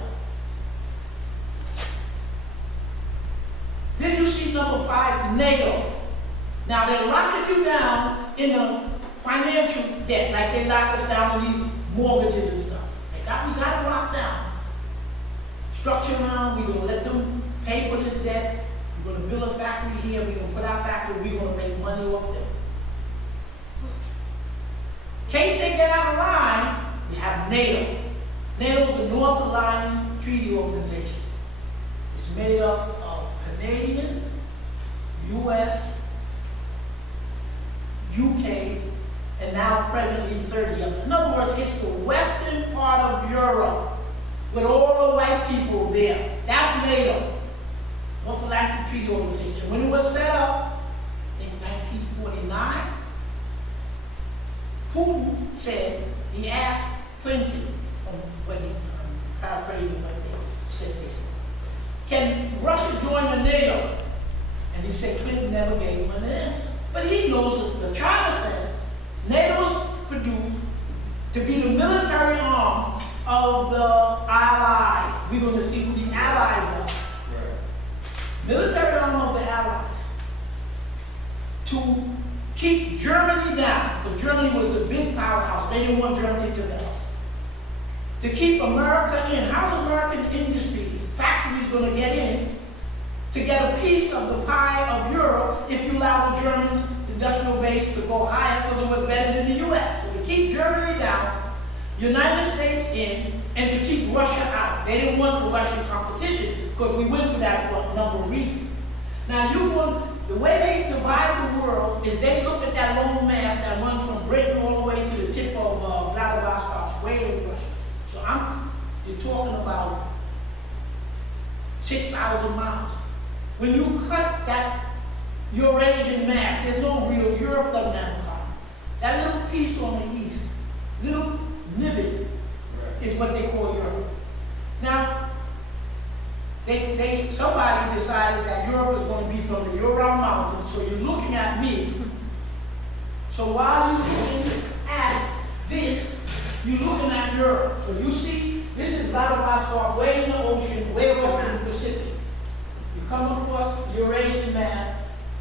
Then you see number 5, NATO. Now they're locking you down in a financial debt, like they lock us down in these mortgages and stuff. We got it locked down. Structure around, we're gonna let them pay for this debt. We're going to build a factory here. We're going to put our factory. We're going to make money off them. In case they get out of line, we have NATO. NATO is the North Alliance Treaty Organization. It's made up of Canadian, US, UK, and now presently 30 of them. In other words, it's the western part of Europe with all the white people there. That's NATO, North Atlantic Treaty Organization. When it was set up in 1949, Putin said, he asked Clinton, from what he, paraphrasing what they said, can Russia join the NATO? And he said Clinton never gave him an answer. But he knows that the charter says NATO's produced to be the military arm of the allies. We're going to see who the allies are. Right. Military arm of the allies. To keep Germany down, because Germany was the big powerhouse. They didn't want Germany to develop. To keep America in. How's American industry, factories going to get in to get a piece of the pie of Europe if you allow the Germans' industrial base to go higher because it was better than the US? So to keep Germany down, United States in, and to keep Russia out. They didn't want the Russian competition because we went through that for a number of reasons. Now the way they divide the world is they look at that long mass that runs from Britain all the way to the tip of Vladivostok, way in Russia. So you're talking about 6,000 miles. When you cut that Eurasian mass, there's no real, Europe doesn't have a continent. That little piece on the east, little nibbit, is what they call Europe. Now, somebody decided that Europe is going to be from the Ural Mountains, so you're looking at me. So while you're looking at this, you're looking at Europe. So you see, this is Vladivostok, way in the ocean, way off in the Pacific. You come across the Eurasian mass,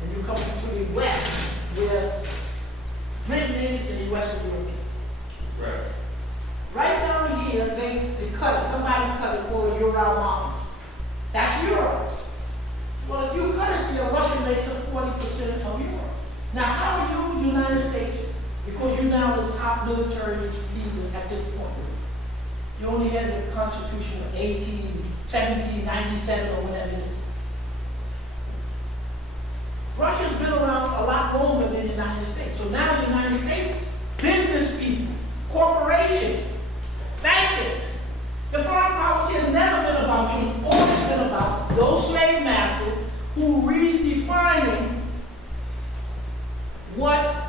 and you come to the west, where Britain is in the Western Europe. Right. Right down here, they cut it. Somebody cut it called the Ural Mountains. That's Europe. Well, if you cut it there, Russia makes up 40% of Europe. Now, how are you, United States, because you're now the top military leader at this point. You only had the Constitution of 1797 or whatever it is. Russia's been around a lot longer than the United States. So now the United States, business people, corporations, bankers, the foreign policy has never been about you, it's always been about those slave masters who redefining what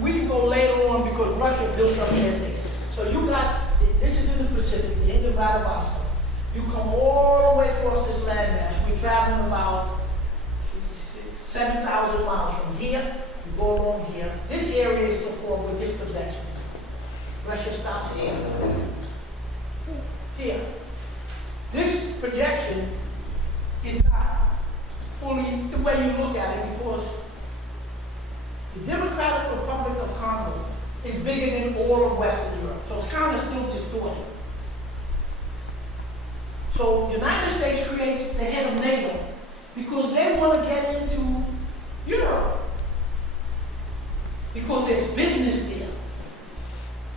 we can go later on because Russia built up everything. So you got, this is in the Pacific, the end of Vladivostok. You come all the way across this landmass. We're traveling about 7,000 miles from here. You go along here. This area is so-called with this projection. Russia stops here. Here. This projection is not fully the way you look at it because the Democratic Republic of Congo is bigger than all of Western Europe, so it's kind of still distorted. So the United States creates the head of NATO because they want to get into Europe because there's business there.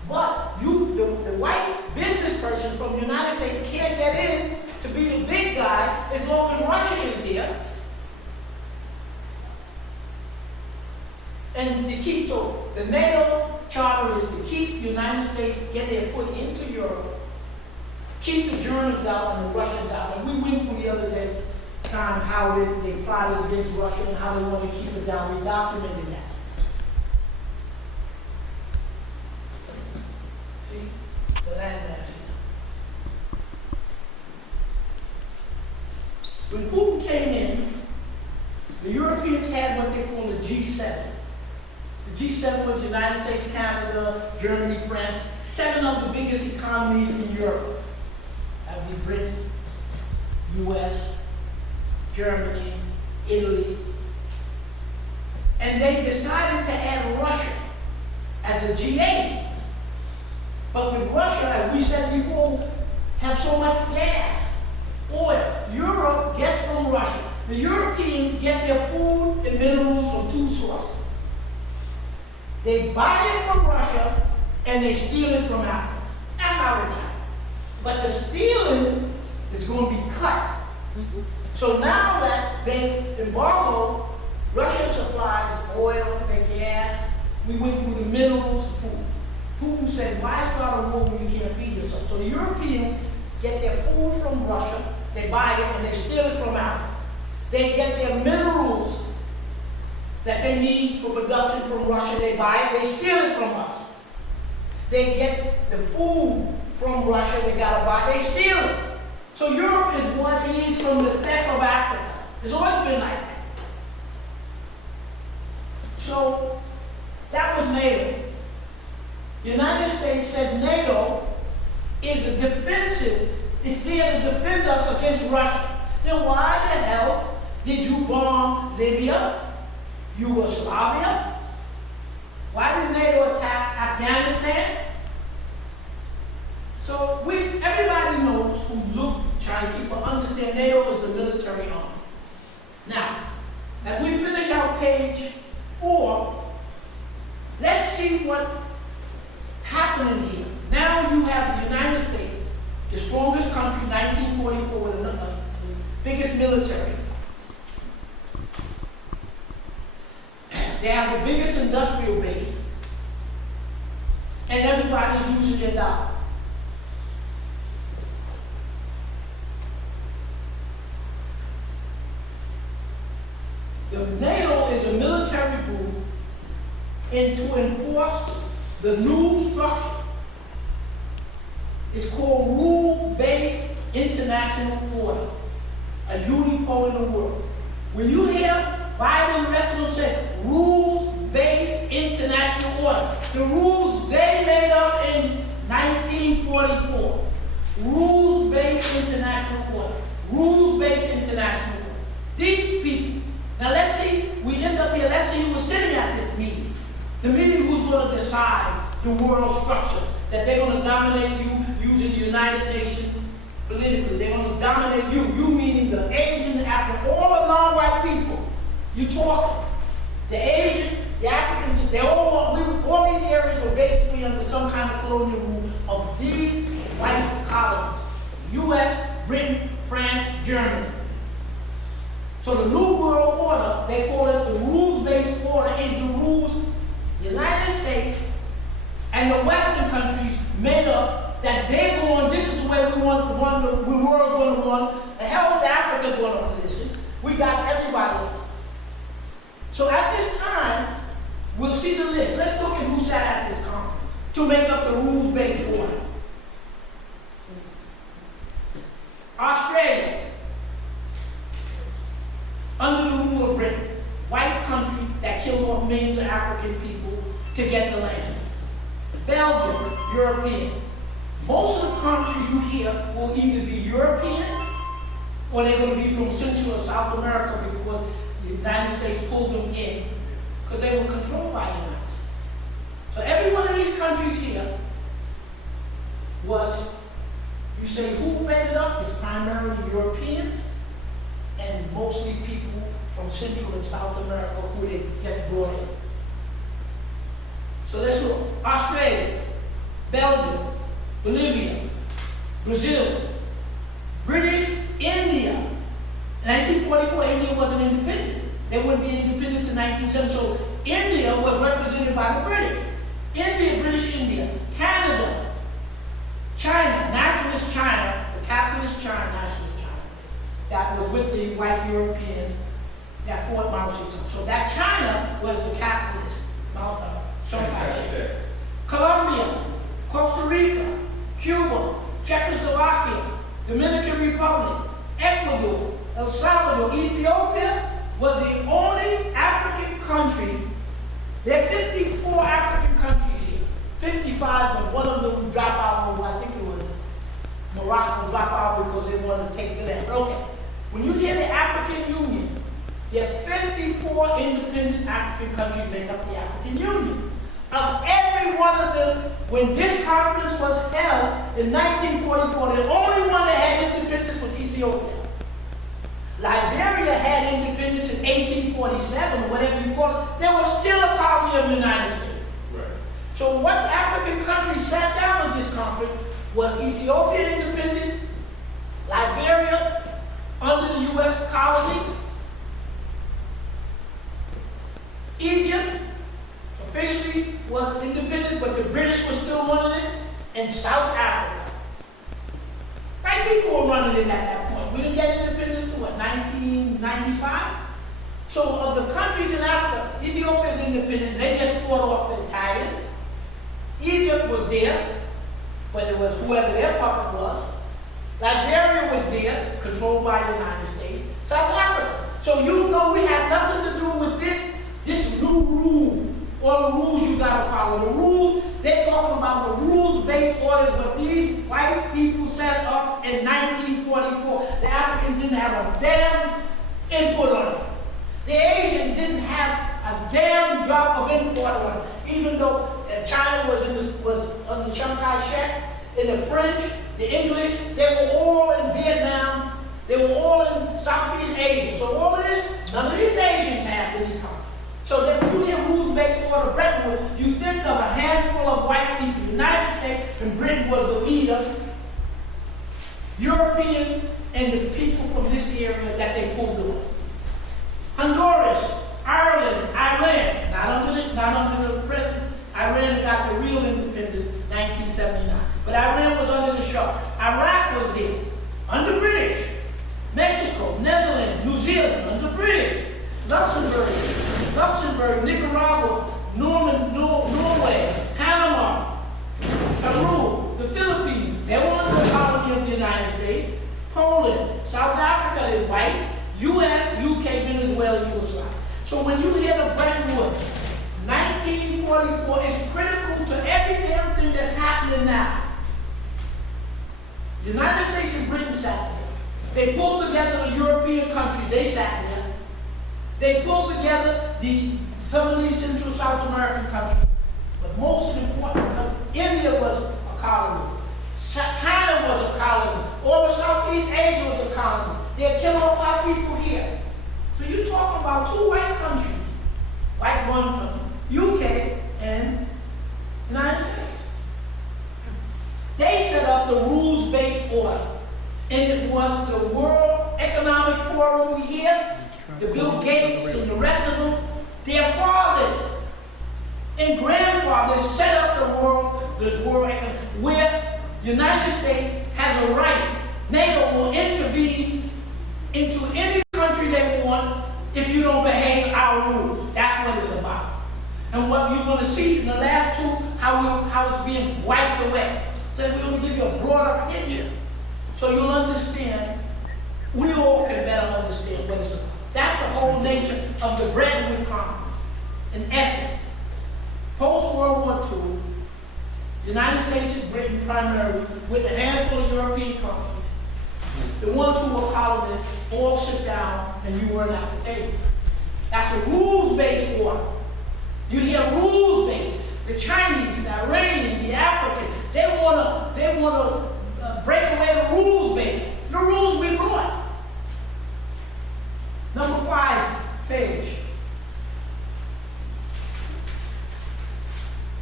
But the white business person from the United States can't get in to be the big guy as long as Russia is there. And to keep, so the NATO charter is to keep the United States, get their foot into Europe, keep the Germans out and the Russians out. And we went through the other day time how they plotted against Russia and how they want to keep it down. We documented that. See? The landmass here. When Putin came in, the Europeans had what they call the G7. The G7 was the United States, Canada, Germany, France, 7 of the biggest economies in Europe. That would be Britain, US, Germany, Italy. And they decided to add Russia as a G8. But with Russia, as we said before, have so much gas, oil. Europe gets from Russia. The Europeans get their food and minerals from two sources. They buy it from Russia and they steal it from Africa. That's how they got it. But the stealing is going to be cut. So now that they embargo, Russia supplies oil and gas. We went through the minerals, food. Putin said, why start a war when you can't feed yourself? So the Europeans get their food from Russia, they buy it, and they steal it from Africa. They get their minerals that they need for production from Russia, they buy it, they steal it from us. They get the food from Russia, they gotta buy it, they steal it. So Europe is what it is from the theft of Africa. It's always been like that. So that was NATO. The United States says NATO is a defensive, it's there to defend us against Russia. Then why the hell did you bomb Libya, Yugoslavia? Why did NATO attack Afghanistan? So everybody knows who look, trying to keep understand NATO is the military arm. Now, as we finish out page 4, let's see what happening here. Now you have the United States, the strongest country, 1944, with the biggest military. They have the biggest industrial base, and everybody's using their dollar. The NATO is a military group and to enforce the new structure. It's called Rule-Based International Order, a UNIPO in the world. When you hear Biden and the rest of them say rules-based international order, the rules they made up in 1944. Rules-based international order. Rules-based international order. These people. Now let's see, we end up here, let's see who was sitting at this meeting. The meeting who's going to decide the world structure, that they're going to dominate you using the United Nations politically. They're going to dominate you. You meaning the Asian, the African, all the non-white people. You talking. The Asian, the Africans, they all these areas were basically under some kind of colonial rule of these white colonies. U.S., Britain, France, Germany. So the New World Order, they call it the rules-based order, is the rules the United States and the Western countries made up that they're going, this is the way we want the world's going to run. The hell with Africa going to listen. We got everybody else. So at this time, we'll see the list. Let's look at who sat at this conference to make up the rules-based order. Australia. Under the rule of Britain, white country that killed off millions of African people to get the land. Belgium, European. Most of the countries you hear will either be European or they're going to be from Central or South America because the United States pulled them in because they were controlled by the United States. So every one of these countries here was, you say who made it up? It's primarily Europeans and mostly people from Central and South America who they just brought in. So let's look. Australia, Belgium, Bolivia, Brazil, British India. In 1944, India wasn't independent. They wouldn't be independent until 1970. So India was represented by the British. India, British India, Canada, China, nationalist China, the capitalist China, nationalist China. That was with the white Europeans that fought Mao Zedong. So that China was the capitalist, Colombia, Costa Rica, Cuba, Czechoslovakia, Dominican Republic, Ecuador, El Salvador, Ethiopia was the only African country. There are 54 African countries here. 55, but one of them dropped out, I think it was Morocco dropped out because they wanted to take the land. Okay. When you hear the African Union, there are 54 independent African countries make up the African Union. of every one of them, when this conference was held in 1944, the only one that had independence was Ethiopia. Liberia had independence in 1847, whatever you call it. They were still a colony of the United States. Right. So what African countries sat down at this conference was Ethiopia independent, Liberia under the U.S. colony, Egypt officially was independent, but the British were still running it, and South Africa. White people were running it at that point. We didn't get independence to what, 1995? So of the countries in Africa, Ethiopia is independent. They just fought off the Italians. Egypt was there, but it was whoever their puppet was. Liberia was there, controlled by the United States. South Africa. So you know we had nothing to do with this new rule, or the rules you gotta follow. The rules, they're talking about the rules-based orders, but these white people set up in 1944. The Africans didn't have a damn input on it. The Asian didn't have a damn drop of input on it. Even though China was under Chiang Kai-shek, and the French, the English, they were all in Vietnam, they were all in Southeast Asia. So all of this, none of these Asians had when he comes. So that when you hear rules-based order Bretton Woods, you think of a handful of white people. The United States and Britain was the leader. Europeans and the people from this area that they pulled away. Honduras, Ireland, Iran, not under the president. Iran got the real independence in 1979. But Iran was under the Shah. Iraq was there, under British. Mexico, Netherlands, New Zealand, under British. Luxembourg, Nicaragua, Norway, Panama, Peru, the Philippines, they were under the colony of the United States. Poland, South Africa is white, US, UK, Venezuela, Yugoslavia. So when you hear the Bretton Woods, 1944 is critical to every damn thing that's happening now. The United States and Britain sat there. They pulled together the European countries, they sat there. They pulled together some of these Central South American countries. But most important, India was a colony. China was a colony. All of Southeast Asia was a colony. They killed off our people here. So you're talking about two white countries. White one country, UK and United States. They set up the rules-based order. And it was the World Economic Forum we hear, the Bill Gates and the rest of them, their fathers and grandfathers set up this world economic, where the United States has a right. NATO will intervene into any country they want if you don't behave our rules. That's what it's about. And what you're going to see in the last two, how it's being wiped away. So we're going to give you a broader picture so you'll understand, we all can better understand what it's about. That's the whole nature of the Bretton Woods Conference. In essence, post-World War II, the United States and Britain primarily, with a handful of European countries, the ones who were colonists, all sit down and you weren't at the table. That's a rules-based war. You hear rules-based. The Chinese, the Iranian, the African, they want to break away the rules-based. The rules we brought. Number 5 page.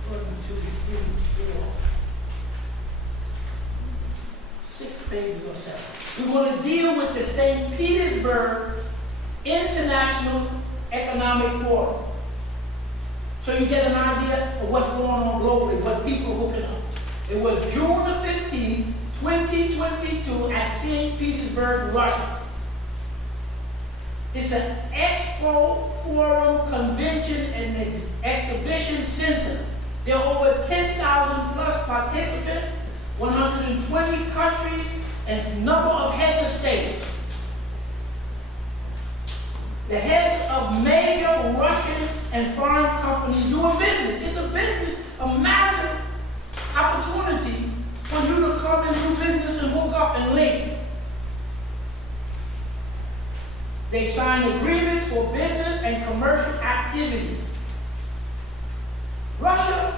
1, 2, 3, 4. 6 pages or 7. We're going to deal with the St. Petersburg International Economic Forum. So you get an idea of what's going on globally, what people are hooking up. It was June the 15th, 2022 at St. Petersburg, Russia. It's an expo, forum, convention, and exhibition center. There are over 10,000 plus participants, 120 countries, and a number of heads of state. The heads of major Russian and foreign companies doing business. It's a business, a massive opportunity for you to come and do business and hook up and link. They sign agreements for business and commercial activities. Russia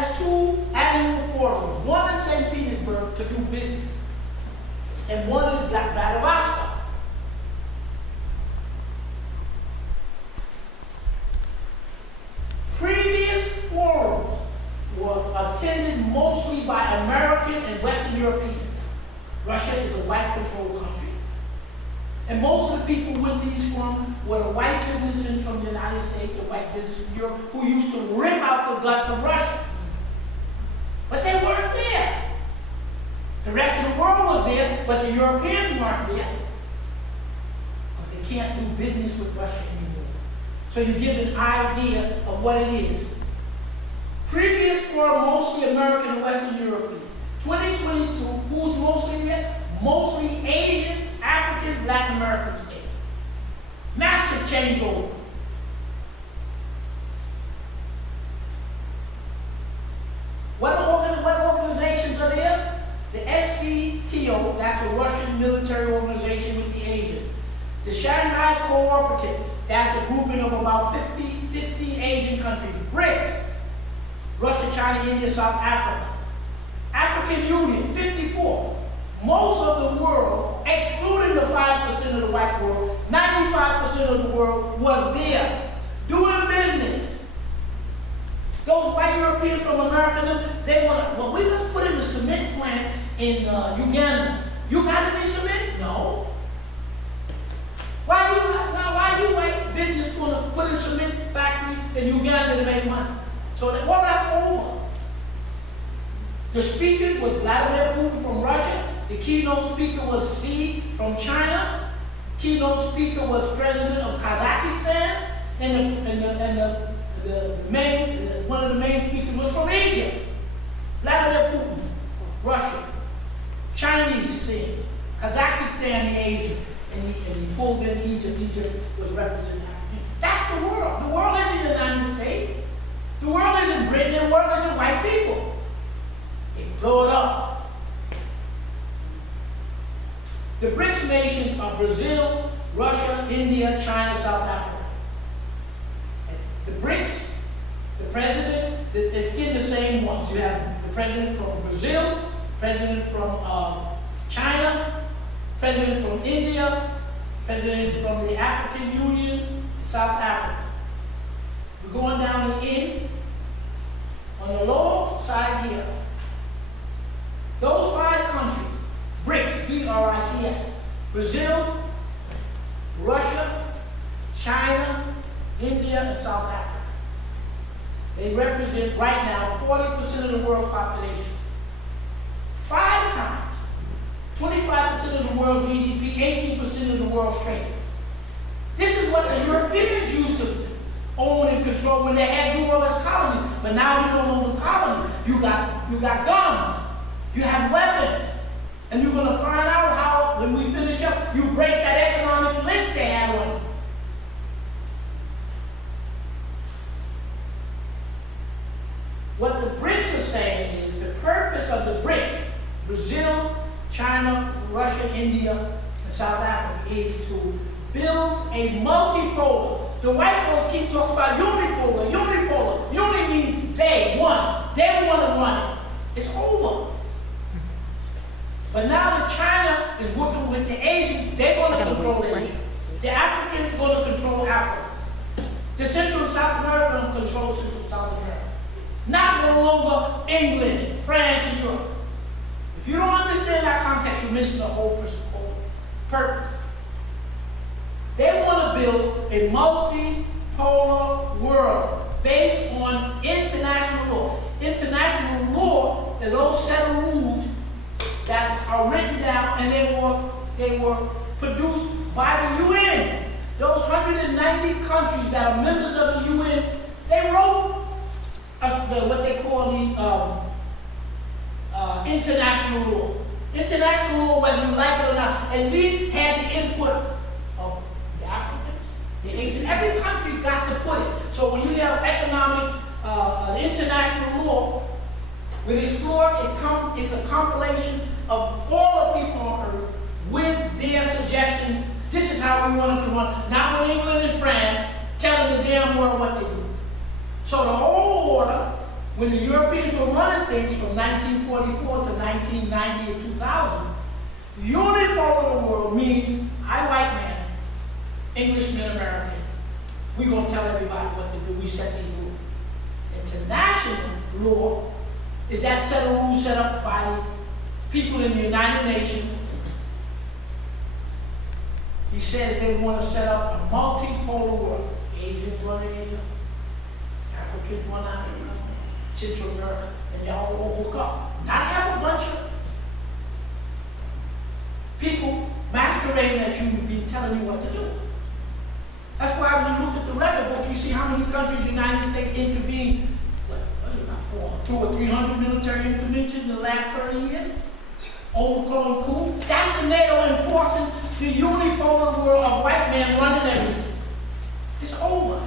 has 2 annual forums, one in St. Petersburg to do business, and one in Vladivostok. Previous forums were attended mostly by American and Western Europeans. Russia is a white-controlled country. And most of the people who went to these forums were the white businessmen from the United States and white business from Europe who used to rip out the guts of Russia. But they weren't there. The rest of the world was there, but the Europeans weren't there. Because they can't do business with Russia anymore. So you get an idea of what it is. Previous forum, mostly American and Western European. 2022, who's mostly there? Mostly Asians, Africans, Latin American states. Massive changeover. What organizations are there? The SCTO, that's the Russian military organization with the Asians. The Shanghai Cooperative, that's a grouping of about 15 Asian countries. BRICS, Russia, China, India, South Africa. African Union, 54. Most of the world, excluding the 5% of the white world, 95% of the world was there, doing business. Those white Europeans from America, they want to, well, we just put in a cement plant in Uganda. Uganda need cement? No. Why you white business going to put in a cement factory in Uganda to make money? So that, well, that's over. The speakers was Vladimir Putin from Russia. The keynote speaker was Xi from China. Keynote speaker was President of Kazakhstan. One of the main speakers was from Egypt. Vladimir Putin, Russia. Chinese Xi. Kazakhstan, the Asian. And he pulled in Egypt. Egypt was representing Africa. That's the world. The world isn't the United States. The world isn't Britain. The world isn't white people. They blow it up. The BRICS nations are Brazil, Russia, India, China, South Africa. The BRICS, the president, it's getting the same ones. You have the president from Brazil, president from China, president from India, president from the African Union, South Africa. We're going down the end. On the lower side here, those 5 countries, BRICS, B-R-I-C-S, Brazil, Russia, China, India, and South Africa. They represent right now 40% of the world's population. 5 times. 25% of the world's GDP, 18% of the world's trade. This is what the Europeans used to own and control when they had you all as colony. But now you don't own the colony. You got guns. You have weapons. And you're going to find out how, when we finish up, you break that economic link they have on you. What the BRICS are saying is the purpose of the BRICS, Brazil, China, Russia, India, and South Africa, is to build a multipolar. The white folks keep talking about unipolar, unipolar. Uni means they want. They want to run it. It's over. But now that China is working with the Asians, they're going to control Asia. The Africans are going to control Africa. The Central and South America will control Central and South America. Not no longer England and France and Europe. If you don't understand that context, you're missing the whole purpose. They want to build a multipolar world based on international law. International law are those set of rules that are written down and they were produced by the UN. Those 190 countries that are members of the UN, they wrote what they call the international law. International law, whether you like it or not, at least had the input of the Africans, the Asians. Every country got to put it. So when you have economic, international law, with explore, it's a compilation of all the people on earth with their suggestions. This is how we want it to run. Not with England and France telling the damn world what they do. So the whole order, when the Europeans were running things from 1944 to 1990 and 2000, unipolar the world means I white man, Englishman, American. We're going to tell everybody what to do. We set these rules. International law is that set of rules set up by the people in the United Nations. He says they want to set up a multipolar world. Asians run Asia, Africans run Africa, Central America, and y'all all hook up. Not have a bunch of people masquerading as human beings telling you what to do. That's why when you look at the record book, you see how many countries the United States intervened. What is it, about 200 or 300 military interventions in the last 30 years? Overcome coup. That's the NATO enforcing the unipolar world of white men running everything. It's over.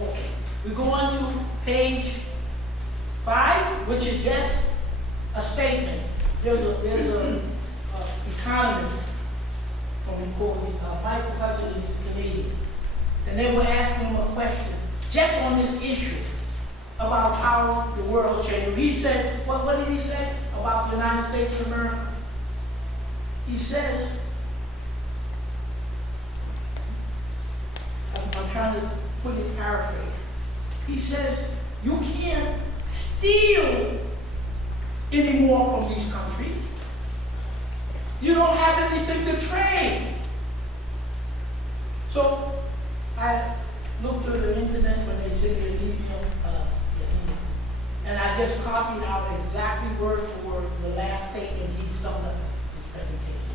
Okay, we go on to page 5, which is just a statement. There's a economist from Michael Hudson, he's Canadian, and they were asking him a question just on this issue about how the world changed. He said, what did he say about the United States of America? He says, I'm trying to put it paraphrase. He says, you can't steal anymore from these countries. You don't have anything to trade. So I looked through the internet when they sent me an email, and I just copied out exactly word for word the last statement he summed up his presentation.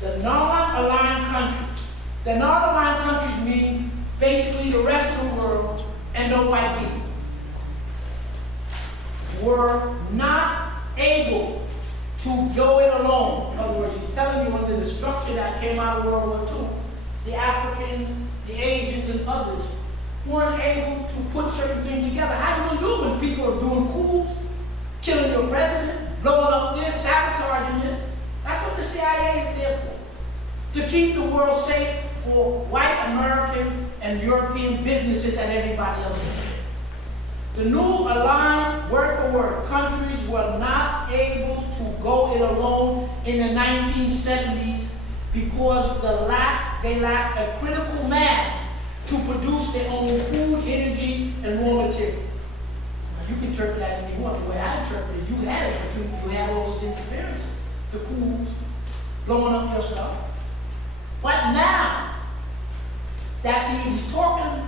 The non-aligned countries. The non-aligned countries mean basically the rest of the world and the white people were not able to go it alone. In other words, he's telling you under the structure that came out of World War II, the Africans, the Asians, and others weren't able to put certain things together. How do you do it when people are doing coups, killing your president, blowing up this, sabotaging this? That's what the CIA is there for. To keep the world safe for white American and European businesses and everybody else. The new aligned, word for word, countries were not able to go it alone in the 1970s because they lacked a critical mass to produce their own food, energy, and raw material. Now, you can interpret that any more. The way I interpret it, you had it, but you had all these interferences, the coups, blowing up your stuff. But now, that he's talking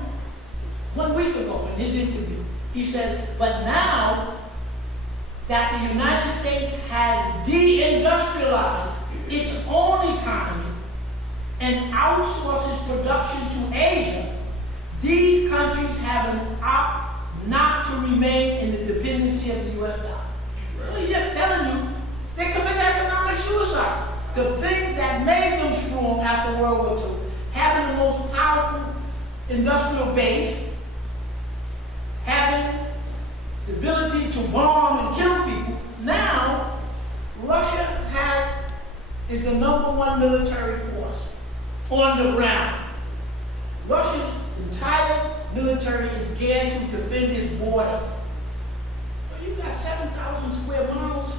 1 week ago in his interview, he says, but now that the United States has deindustrialized its own economy and outsources production to Asia, these countries have an opt not to remain in the dependency of the U.S. dollar. Right. So he's just telling you, they commit economic suicide. The things that made them strong after World War II, having the most powerful industrial base, having the ability to bomb and kill people. Now, Russia is the #1 military force on the ground. Russia's entire military is geared to defend its borders. Well, you got 7,000 square miles,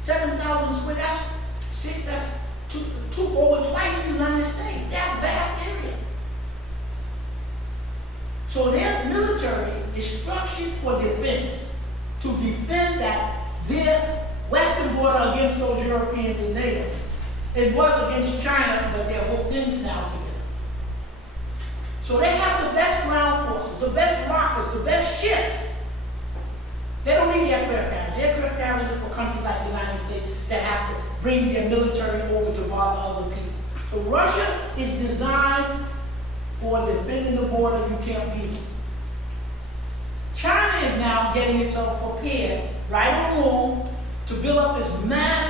7,000 square, that's over twice the United States. That's a vast area. So their military is structured for defense, to defend their western border against those Europeans and NATO. It was against China, but they're hooked in now together. So they have the best ground forces, the best rockets, the best ships. They don't need aircraft carriers. Aircraft carriers are for countries like the United States that have to bring their military over to bother other people. So Russia is designed for defending the border. You can't beat it. China is now getting itself prepared, right or wrong, to build up its mass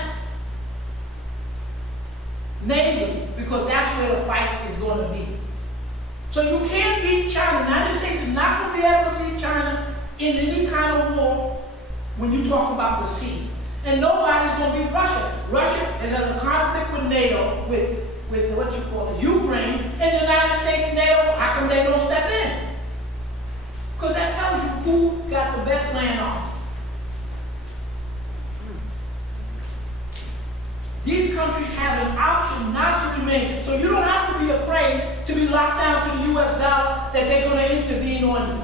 navy, because that's where the fight is going to be. So you can't beat China. The United States is not going to be able to beat China in any kind of war when you talk about the sea. And nobody's going to beat Russia. Russia is in a conflict with NATO, with what you call it, Ukraine, and the United States and NATO. How come they don't step in? who got the best land off. These countries have an option not to remain. So you don't have to be afraid to be locked down to the US dollar that they're going to intervene on you.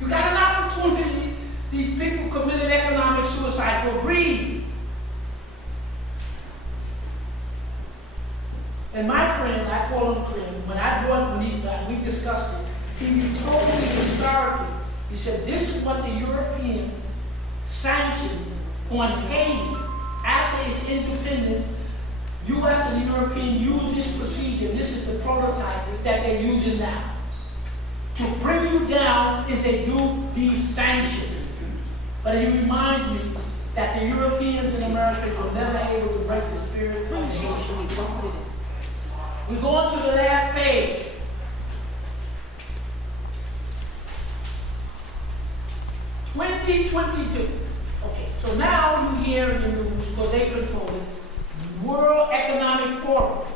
You got an opportunity. These people committed economic suicide for greed. And my friend, I call him Clinton, when we discussed it, he told me historically, he said, this is what the Europeans sanctioned on Haiti after its independence. U.S. and the Europeans use this procedure. This is the prototype that they're using now. To bring you down is they do these sanctions. But it reminds me that the Europeans and Americans were never able to break the spirit of the nation. We go on to the last page. (2022). Okay, so now you hear in the news, because they control it, World Economic Forum.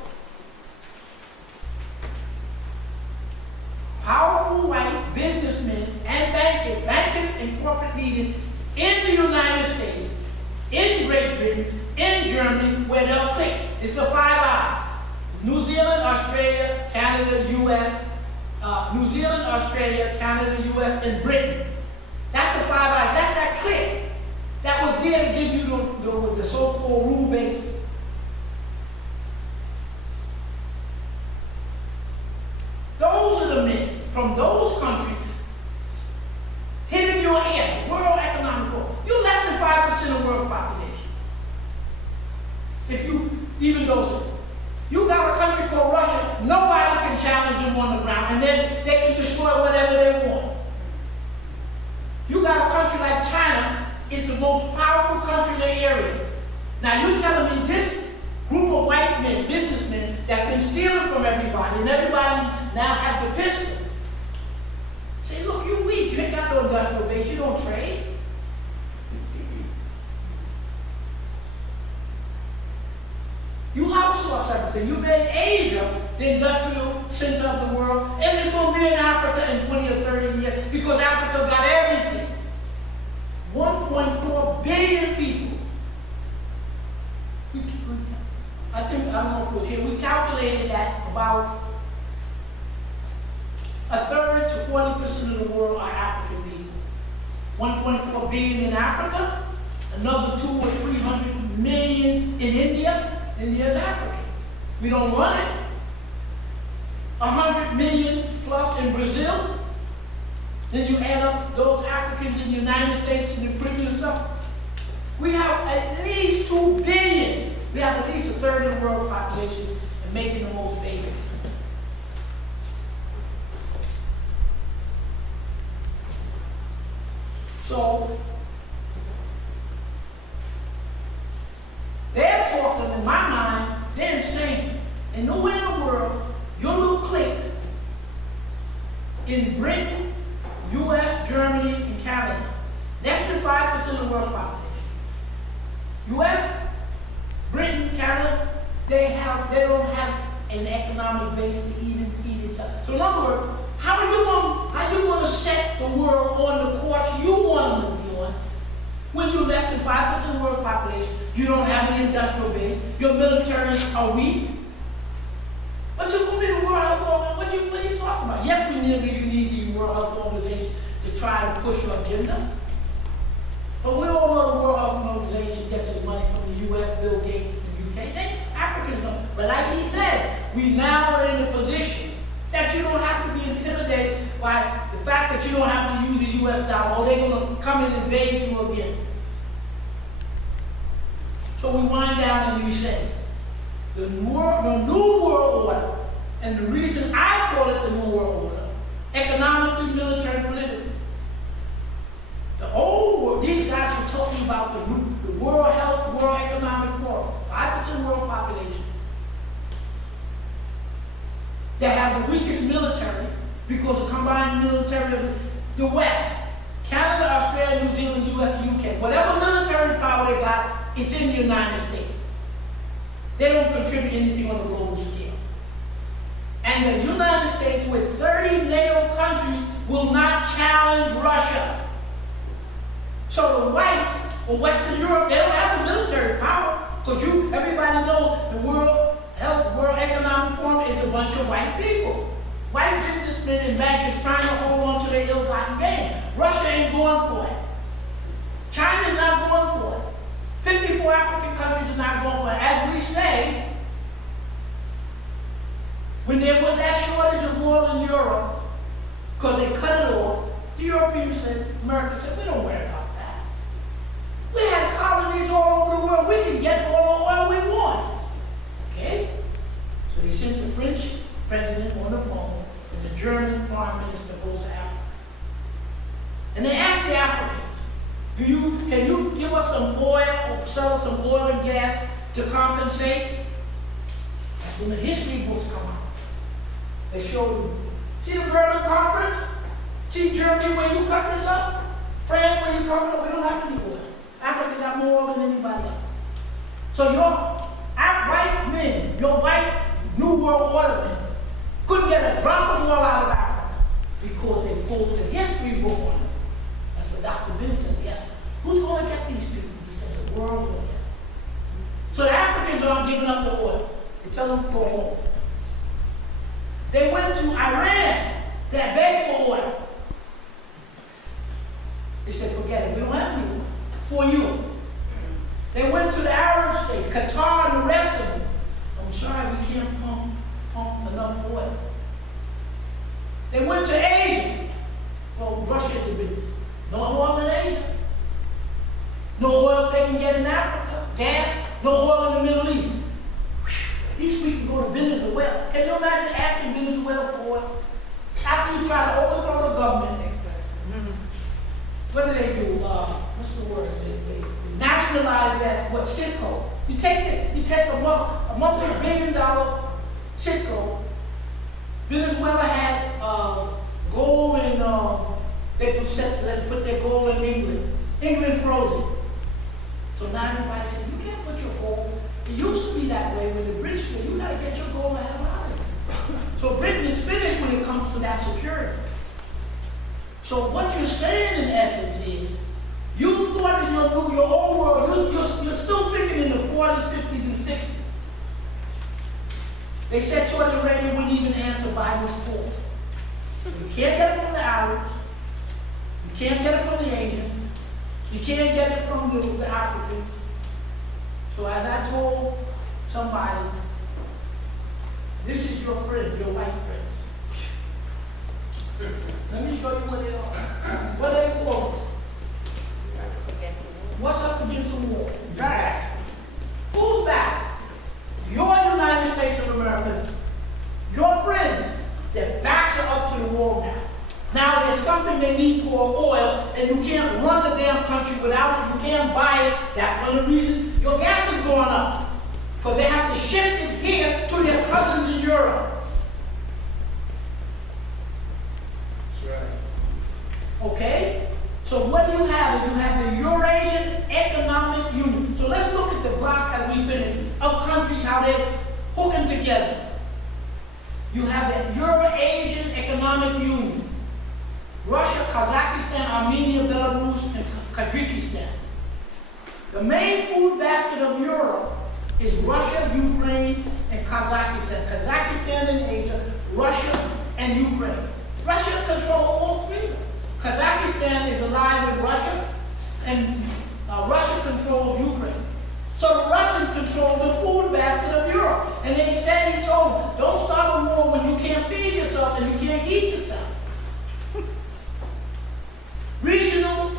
Powerful white businessmen and bankers and corporate leaders in the United States, in Great Britain, in Germany, where they'll click. It's the Five Eyes. New Zealand, Australia, Canada, U.S., New Zealand, Australia, Canada, U.S., and Britain. That's the Five Eyes. That's that click that was there to give you the so-called rule-based. Those are the men from those countries hitting your ear. World Economic Forum. You're less than 5% of the world's population. If you even those. You got a country called Russia, nobody can challenge them on the ground, and then they can destroy whatever they want. You got a country like China, it's the most powerful country in the area. Now you're telling me this group of white men, businessmen, that have been stealing from everybody, and everybody now have the pistol. Say, look, you're weak, you ain't got no industrial base, you don't trade. You outsource everything. You made Asia the industrial center of the world, and it's going to be in Africa in 20 or 30 years because Africa got everything. 1.4 billion people. I don't know if it was here, we calculated that about a third to 40% of the world are African people. 1.4 billion in Africa, another 200 or 300 million in India. India is African. We don't run it. 100 million plus in Brazil. Then you add up those Africans in the United States and the Caribbean stuff. We have at least 2 billion. We have at least a third of the world's population and making the most babies. So, they're talking, in my mind, they're insane. And nowhere in the world, your little clique in Britain, U.S., Germany, and Canada, less than 5% of the world's population. U.S., Britain, Canada, they don't have an economic base to even feed itself. So in other words, how are you going to set the world on the course you want them to be on when you're less than 5% of the world's population? You don't have any industrial base. Your militaries are weak. But you're going to be the World Health Organization. What are you talking about? Yes, you need the World Health Organization to try and push your agenda. But we all know the World Health Organization gets its money from the U.S., Bill Gates, and the UK. Africans don't. But like he said, we now are in a position that you don't have to be intimidated by the fact that you don't have to use the U.S. dollar, or they're going to come and invade you again. So we wind down and we say, the New World Order, and the reason I call it the New World Order, economically, military, politically. The old world, these guys are talking about the World Health, World Economic Forum, 5% world population. They have the weakest military because of combined military of the West. Canada, Australia, New Zealand, US, UK. Whatever military power they got, it's in the United States. They don't contribute anything on a global scale. And the United States, with 30 NATO countries will not challenge Russia. So the whites or Western Europe, they don't have the military power. Because everybody knows the World Economic Forum is a bunch of white people. White businessmen and bankers trying to hold on to their ill-gotten gain. Russia ain't going for it. China's not going for it. 54 African countries are not going for it. As we say, when there was that shortage of oil in Europe, because they cut it off, the Europeans said, America said, we don't worry about that. We had colonies all over the world. We can get all the oil we want. Okay? So they sent the French president on the phone and the German foreign minister goes to Africa. And they asked the Africans, can you give us some oil or sell us some oil and gas to compensate? That's when the history books come out. They showed them. See the Berlin Conference? See Germany where you cut this up? France where you cut it up? We don't have any oil. Africa got more oil than anybody else. So your white men, your white New World Order men, couldn't get a drop of oil out of Africa because they pulled the history book on it. That's what Dr. Ben said yesterday. Who's going to get these people? He said the world's going to get them. So the Africans aren't giving up the oil. They tell them to go home. They went to Iran to beg for oil. They said, forget it, we don't have any oil for you. They went to the Arab states, Qatar and the rest of them. I'm sorry, we can't pump enough oil. They went to Asia. Well, Russia's a big, no oil in Asia. No oil they can get in Africa, gas, no oil in the Middle East. At least we can go to Venezuela. Can you imagine asking Venezuela for oil? After you try to overthrow the government, what do they do? What's the word? They nationalize that, Citgo. You take a multi-billion-dollar Citgo. Venezuela had gold and they put their gold in England. England frozen. So now everybody said, you can't put your gold. It used to be that way when the British were, you gotta get your gold and hell out of here. So Britain is finished when it comes to that security. So what you're saying in essence is, you thought in your old world, you're still thinking in the 40s, 50s, and 60s. They said Saudi Arabia wouldn't even answer Biden's call. You can't get it from the Arabs. You can't get it from the Asians. You can't get it from the Africans. So as I told somebody, this is your friends, your white friends. Let me show you what they are. What they call this? What's up against the wall? Back. Who's back? Your United States of America, your friends, their backs are up to the wall now. Now there's something they need called oil, and you can't run the damn country without it. You can't buy it. That's one of the reasons your gas is going up. Because they have to shift it here to their cousins in Europe. That's right. Okay? So what do you have is you have the Eurasian Economic Union. So let's look at the block that we finished of countries, how they're hooking together. You have the Eurasian Economic Union. Russia, Kazakhstan, Armenia, Belarus, and Kyrgyzstan. The main food basket of Europe is Russia, Ukraine, and Kazakhstan. Kazakhstan in Asia, Russia, and Ukraine. Russia controls all three. Kazakhstan is allied with Russia, and Russia controls Ukraine. So the Russians control the food basket of Europe. And they said, he told them, don't start a war when you can't feed yourself and you can't eat yourself. Regional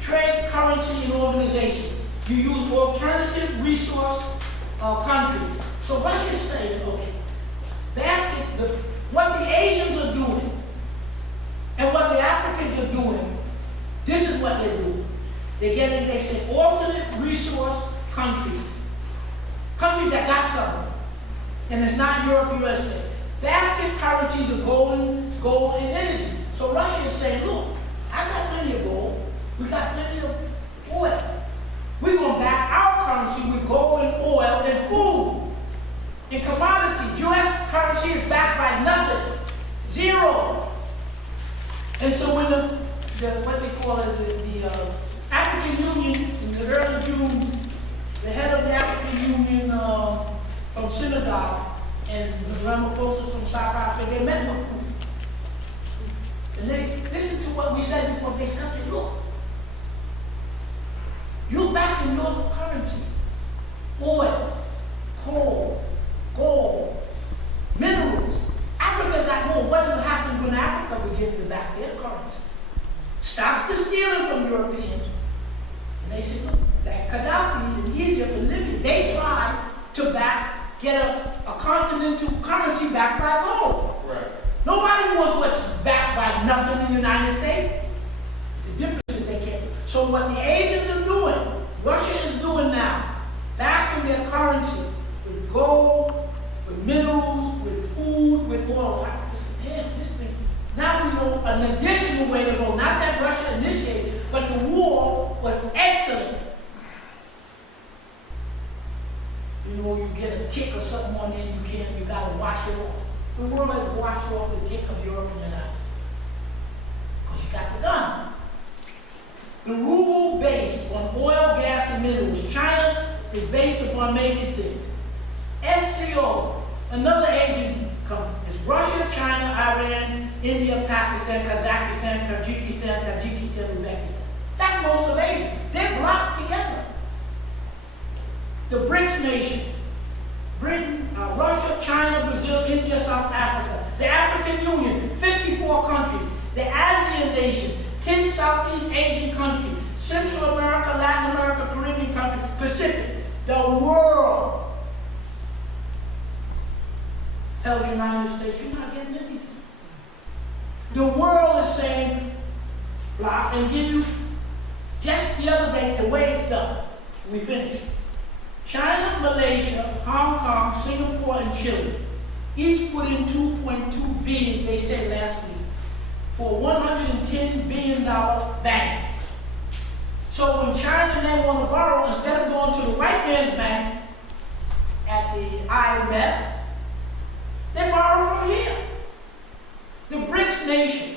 trade, currency, and organization. You use alternative resource countries. So Russia's saying, okay, what the Asians are doing and what the Africans are doing, this is what they're doing. They say alternate resource countries. Countries that got something. And it's not Europe, USA. Basket currencies are gold and energy. So Russia is saying, look, I got plenty of gold. We got plenty of oil. We're going to back our currency with gold and oil and food. In commodities, U.S. currency is backed by nothing. 0 And so when what they call it, the African Union, in the early June, the head of the African Union from Senegal and the Ramaphosa from South Africa, they met with Putin. And they listened to what we said before. They said, look, you're back in your currency. Oil, coal, gold, minerals. Africa got more. What will happen when Africa begins to back their currency? Stops the stealing from Europeans. And they said, look, that Gaddafi in Egypt and Libya, they tried to get a continental currency backed by gold. Right. Nobody wants what's backed by nothing in the United States. The difference is they can't. So what the Asians are doing, Russia is doing now, backing their currency with gold, with minerals, with food, with oil. Africa said, damn, this thing. Now we know an additional way to go. Not that Russia initiated, but the war was excellent. You know, you get a tick or something on there, you gotta wash it off. The world has washed off the tick of Europe and the United States. Because you got the gun. The ruble based on oil, gas, and minerals. China is based upon making things. SCO, another Asian company, is Russia, China, Iran, India, Pakistan, Kazakhstan, Kyrgyzstan, Tajikistan, Uzbekistan. That's most of Asia. They're blocked together. The BRICS nation, Britain, Russia, China, Brazil, India, South Africa. The African Union, 54 countries. The ASEAN nation, 10 Southeast Asian countries. Central America, Latin America, Caribbean countries, Pacific. The world tells the United States, you're not getting anything. The world is saying, block, and give you, just the other day, the way it's done. We finished. China, Malaysia, Hong Kong, Singapore, and Chile each put in $2.2 billion, they said last week, for a $110 billion bank. So when China and they want to borrow, instead of going to the white man's bank at the IMF, they borrow from here. The BRICS nation,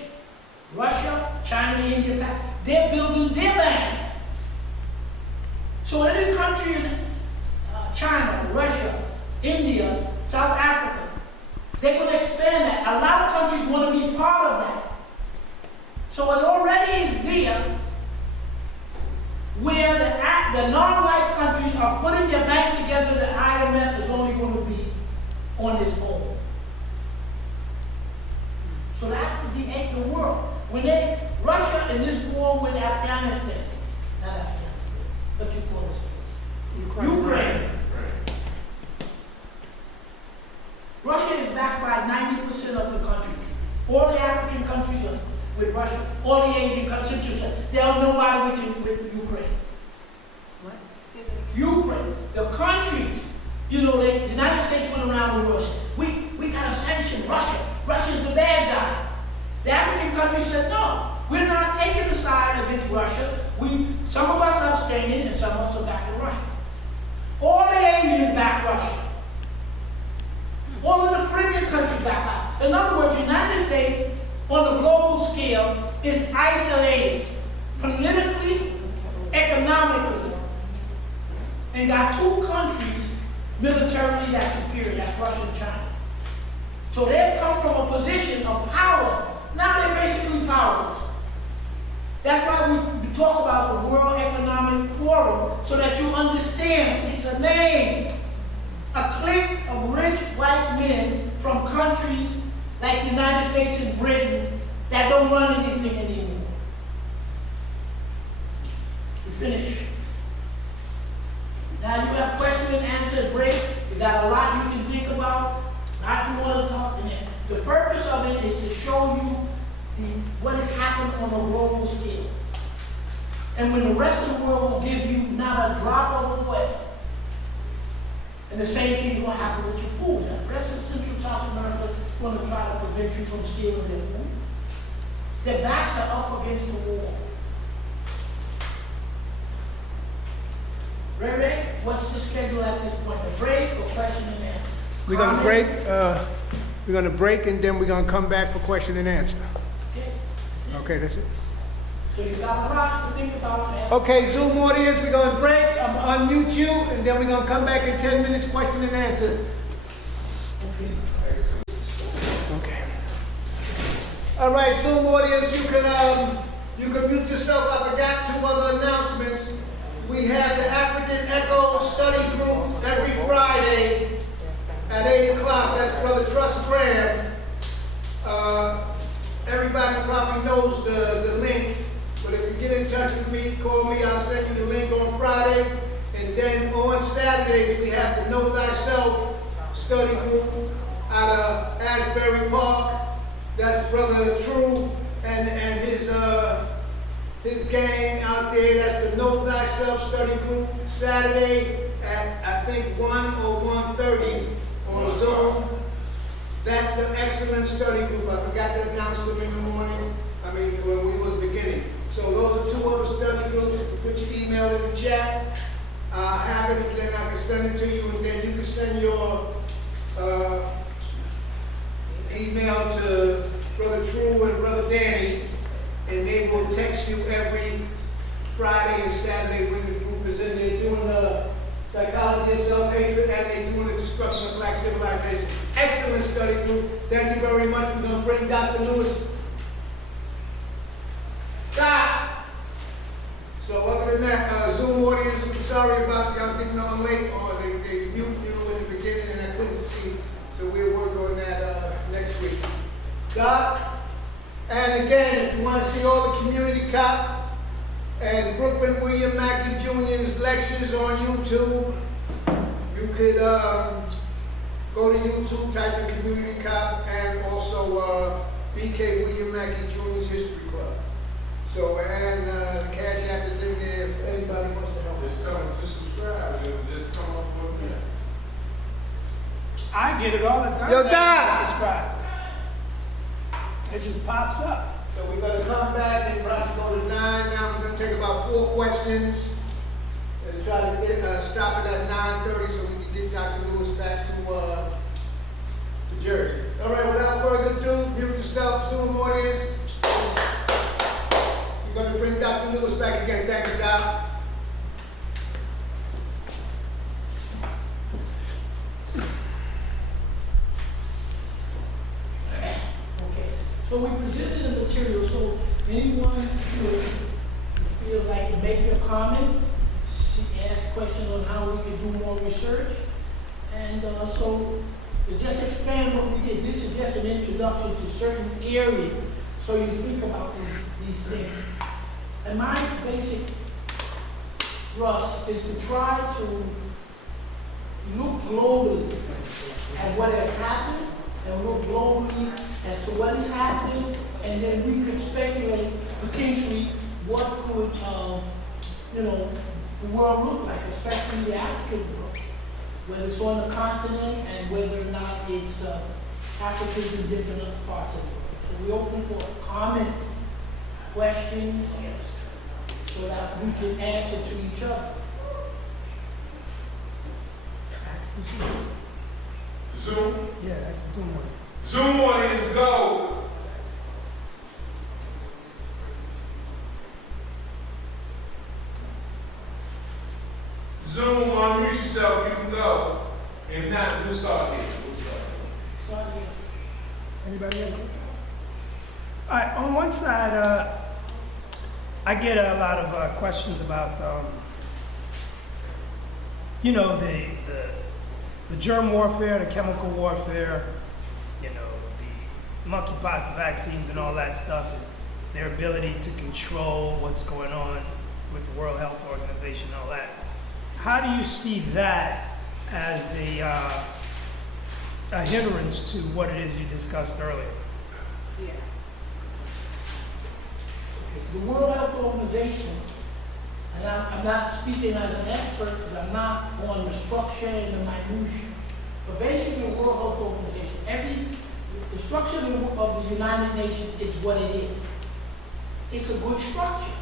Russia, China, India, they're building their banks. So any country in China, Russia, India, South Africa, they're going to expand that. A lot of countries want to be part of that. So it already is there where the non-white countries are putting their banks together. The IMF is only going to be on its own. So that's the world. When Russia in this war with Afghanistan, not Afghanistan, but you call this place, Ukraine. Russia is backed by 90% of the countries. All the African countries are with Russia. All the Asian countries, there are nobody with Ukraine. What? Ukraine, the countries, you know, the United States went around the world. We gotta sanction Russia. Russia's the bad guy. The African countries said, no, we're not taking a side against Russia. Some of us are abstaining and some of us are backing Russia. All the Asians back Russia. All of the Caribbean countries back out. In other words, the United States, on the global scale, is isolated politically, economically, and got two countries militarily that's superior, that's Russia and China. So they've come from a position of power. Now they're basically powerless. That's why we talk about the World Economic Forum, so that you understand it's a name. A clique of rich white men from countries like the United States and Britain that don't run anything anymore. We finish. Now you have question and answer break. You got a lot you can think about. Not you want to talk in it. The purpose of it is to show you what has happened on a global scale. And when the rest of the world will give you not a drop of oil, and the same thing is going to happen with your food. The rest of Central South America is going to try to prevent you from stealing their food. Their backs are up against the wall. Ray, what's the schedule at this point? A break or question and answer? We're going to break. We're going to break, and then we're going to come back for question and answer. Okay. Okay. Okay, that's it. So you got a lot to think about and ask. Okay, Zoom audience, we're gonna break. I'm gonna unmute you, and then we're gonna come back in 10 minutes, question and answer. Okay. All right, Zoom audience, you can mute yourself. I forgot 2 other announcements. We have the African Echo Study Group every Friday at 8 o'clock. That's Brother Trust Graham. Everybody probably knows the link, but if you get in touch with me, call me, I'll send you the link on Friday. And then on Saturday, we have the Know Thyself Study Group out of Asbury Park. That's Brother True and his gang out there. That's the Know Thyself Study Group, Saturday at, I think, 1 or 1:30 on Zoom. That's an excellent study group. I forgot to announce them in the morning, when we was beginning. So those are 2 other study groups. Put your email in the chat. I'll have it, and then I can send it to you, and then you can send your email to Brother True and Brother Danny, and they will text you every Friday and Saturday when the group is in there doing the psychology of self-hatred, and they're doing the destruction of black civilization. Excellent study group. Thank you very much. We're going to bring Dr. Lewis. Stop! So other than that, Zoom audience, I'm sorry about y'all getting on late, or they mute you in the beginning and I couldn't see. So we'll work on that next week. And again, if you want to see all the community cop and Brooklyn William Mackey Jr.'s lectures on YouTube, you could go to YouTube, type in Community Cop, and also BK William Mackey Jr.'s History Club. So, and the Cash App is in there if anybody wants to help. Just come to subscribe. Just come up with me. I get it all the time. Yo, I Doc! subscribe. It just pops up. So we're going to come back and probably go to 9. Now we're going to take about 4 questions and try to get stop it at 9:30 so we can get Dr. Lewis back to Jersey. All right, without further ado, mute yourself, Zoom audience. We're going to bring Dr. Lewis back again. Thank you, Doc. So we presented the material, so anyone who feel like can make your comment, ask questions on how we can do more research. And so it's just expand what we did. This is just an introduction to certain areas so you think about these things. And my basic thrust is to try to look globally at what has happened and look globally as to what is happening, and then we could speculate potentially what could, the world look like, especially the African world, whether it's on the continent and whether or not it's Africans in different other parts of the world. So we open for comments, questions, so that we can answer to each other. Zoom. Yeah, that's a Zoom audience. Zoom audience, go. Zoom, unmute yourself, you can go. If not, we'll start here. Start here. Anybody else? All right, on one side, I get a lot of questions about, the germ warfare, the chemical warfare, the monkeypox vaccines and all that stuff, and their ability to control what's going on with the World Health Organization and all that. How do you see that as a hindrance to what it is you discussed earlier? The World Health Organization, and I'm not speaking as an expert because I'm not on the structure and the minutiae, but basically the World Health Organization, the structure of the United Nations is what it is. It's a good structure.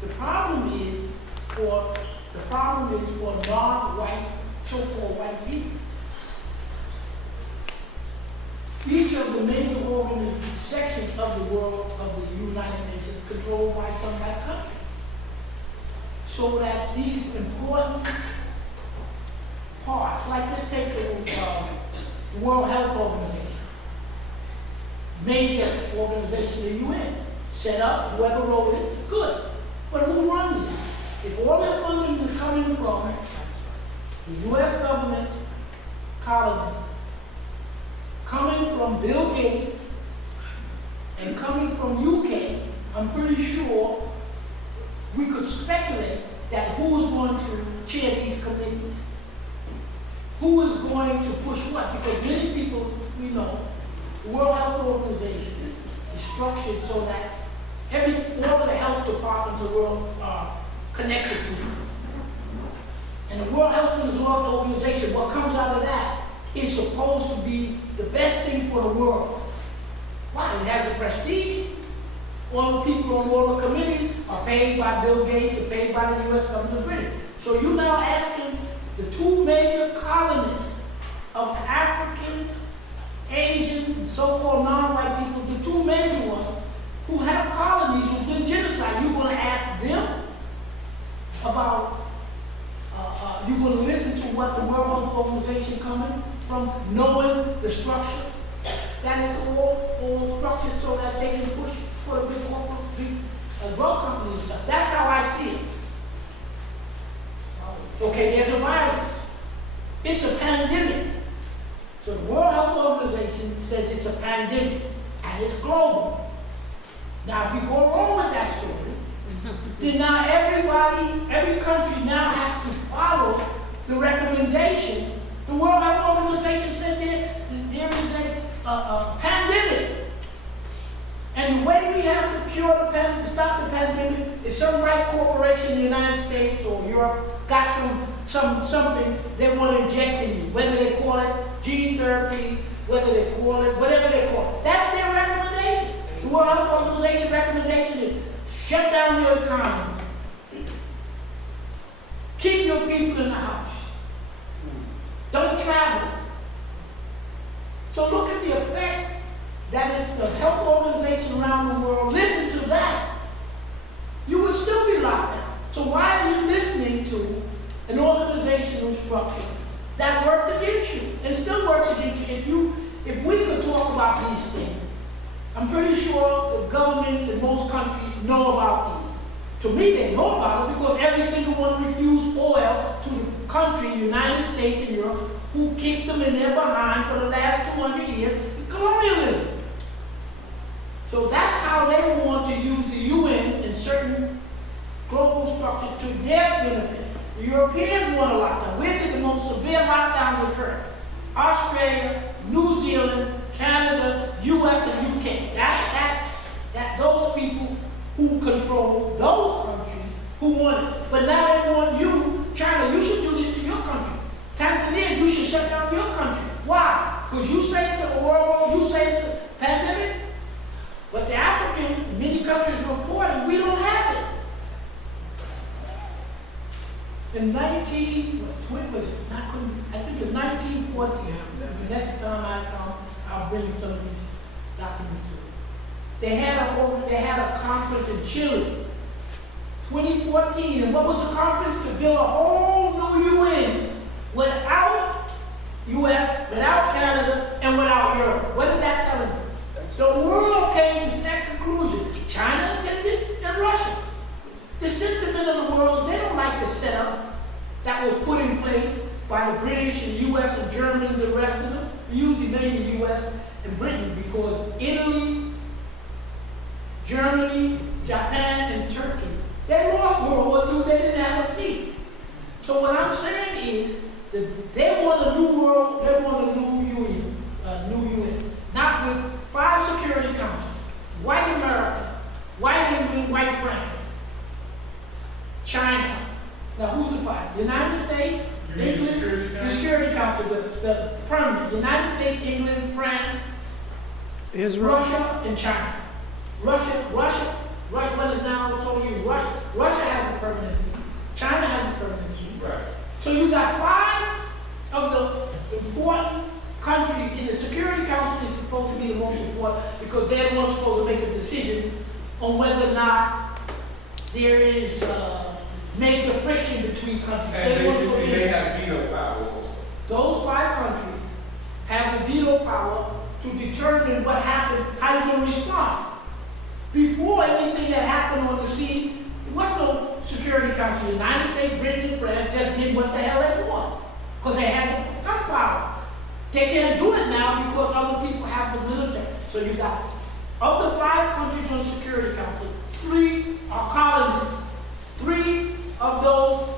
The problem is for non-white, so-called white people. Each of the major sections of the world, of the United Nations, controlled by some like country. So that these important parts, like let's take the World Health Organization, major organization, the UN, set up, whoever wrote it, it's good. But who runs it? If all that funding is coming from the US government colonies, coming from Bill Gates, and coming from UK, I'm pretty sure we could speculate that who is going to chair these committees, who is going to push what, because many people we know, the World Health Organization is structured so that all of the health departments of the world are connected to it. And the World Health Organization, what comes out of that is supposed to be the best thing for the world. Why? It has a prestige. All the people on all the committees are paid by Bill Gates and paid by the US government of Britain. So you're now asking the two major colonies of Africans, Asian, so-called non-white people, the two major ones who have colonies who did genocide, you're going to ask them about, you're going to listen to what the World Health Organization coming from, knowing the structure. That is all structured so that they can push for the big corporate, drug companies and stuff. That's how I see it. Okay, there's a virus. It's a pandemic. So the World Health Organization says it's a pandemic, and it's global. Now, if you go along with that story, then now every country now has to follow the recommendations. The World Health Organization said there is a pandemic. And the way we have to to stop the pandemic is some right corporation in the United States or Europe got something they want to inject in you, whether they call it gene therapy, whether they call it, whatever they call it. That's their recommendation. The World Health Organization recommendation is shut down your economy. Keep your people in the house. Don't travel. So look at the effect that if the health organization around the world listened to that, you would still be locked down. So why are you listening to an organizational structure that worked against you and still works against you? If we could talk about these things, I'm pretty sure the governments in most countries know about these. To me, they know about it because every single one refused oil to the country, United States and Europe, who kicked them in their behind for the last 200 years in colonialism. So that's how they want to use the UN and certain global structure to their benefit. The Europeans want a lockdown. Where did the most severe lockdowns occur? Australia, New Zealand, Canada, US, and UK. That those people who control those countries who want it. But now they want you, China, you should do this to your country. Tanzania, you should shut down your country. Why? Because you say it's a world war, you say it's a pandemic. But the Africans, many countries report, and we don't have it. In 1914. The next time I come, I'll bring some of these documents to you. They had a conference in Chile, 2014, and what was the conference? To build a whole new UN without US, without Canada, and without Europe. What is that telling you? The world came to that conclusion. China attended, and Russia. The sentiment of the world is they don't like the setup that was put in place by the British and US and Germans and the rest of them. Usually mainly US and Britain, because Italy, Germany, Japan, and Turkey, they lost World War II, they didn't have a seat. So what I'm saying is that they want a new world, they want a new UN, not with 5 Security Council, white America, white England, white France, China. Now who's the 5? The United States, England, the Security Council, the permanent, United States, England, France, Israel, Russia, and China. Russia, right, what is now so you? Russia has a permanent seat. China has a permanent seat. Right. So you got 5 of the important countries in the Security Council is supposed to be the most important because they're the ones supposed to make a decision on whether or not there is major friction between countries. And they have veto power also. Those 5 countries have the veto power to determine what happened, how you're going to respond. Before anything that happened on the scene, there was no Security Council. The United States, Britain, and France just did what the hell they want because they had the gunpowder. They can't do it now because other people have the military. So you got, of the 5 countries on the Security Council, 3 are colonists. 3 of those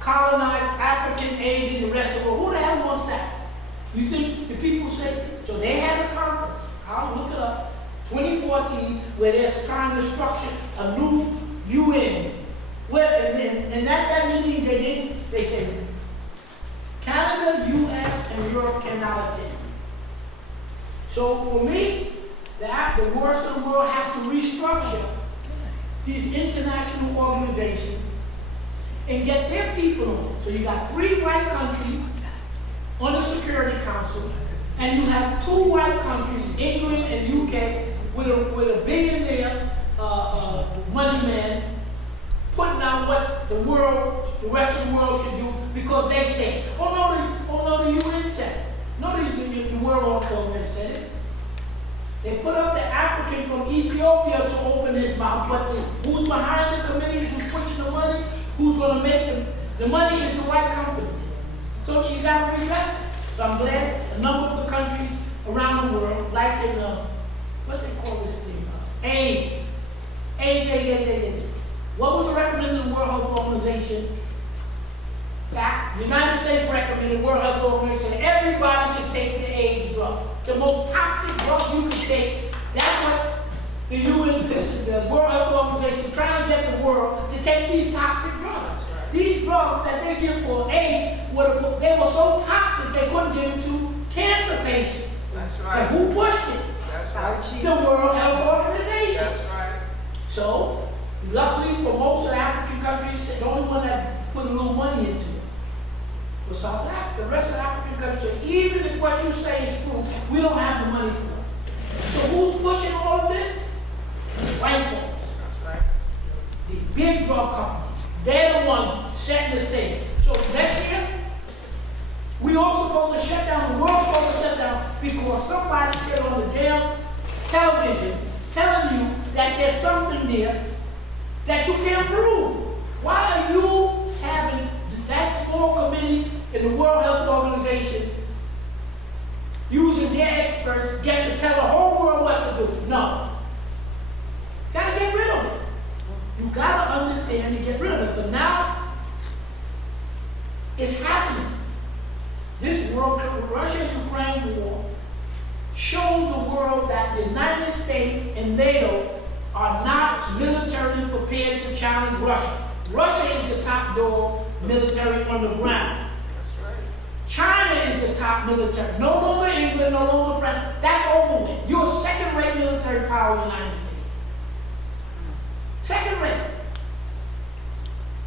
colonized African, Asian, the rest of the world. Who the hell wants that? You think the people say, so they had a conference, I'll look it up, 2014, where they're trying to structure a new UN. Well, and at that meeting they said, Canada, US, and Europe cannot attend. So for me, the worst of the world has to restructure these international organizations and get their people on it. So you got 3 white countries on the Security Council, and you have 2 white countries, England and UK, with a billionaire money man, putting out what the rest of the world should do because they say, the UN said it. No, the World Health said it. They put up the African from Ethiopia to open his mouth, but who's behind the committees, who's pushing the money, who's going to make them? The money is the white companies. So you got to reinvest it. So I'm glad a number of the countries around the world, like in, what's they call this thing? AIDS. What was recommended in the World Health Organization? The United States recommended the World Health Organization everybody should take the AIDS drug. The most toxic drug you can take. That's what the UN, the World Health Organization, trying to get the world to take these toxic drugs. These drugs that they give for AIDS, they were so toxic they couldn't give it to cancer patients. That's right. And who pushed it? That's right. The World Health Organization. That's right. So, luckily for most of the African countries, the only one that put a little money into it was South Africa. The rest of the African countries said, even if what you say is true, we don't have the money for it. So who's pushing all of this? White folks. That's right. The big drug companies. They're the ones setting the stage. So next year, we all supposed to shut down, the world's supposed to shut down because somebody get on the damn television telling you that there's something there that you can't prove. Why are you having that small committee in the World Health Organization using their experts get to tell the whole world what to do? No. Gotta get rid of it. You gotta understand and get rid of it. But now it's happening. This Russia-Ukraine war showed the world that the United States and NATO are not militarily prepared to challenge Russia. Russia is the top dog military on the ground. That's right. China is the top military. No longer England, no longer France. That's over with. You're a second-rate military power in the United States. Second rate.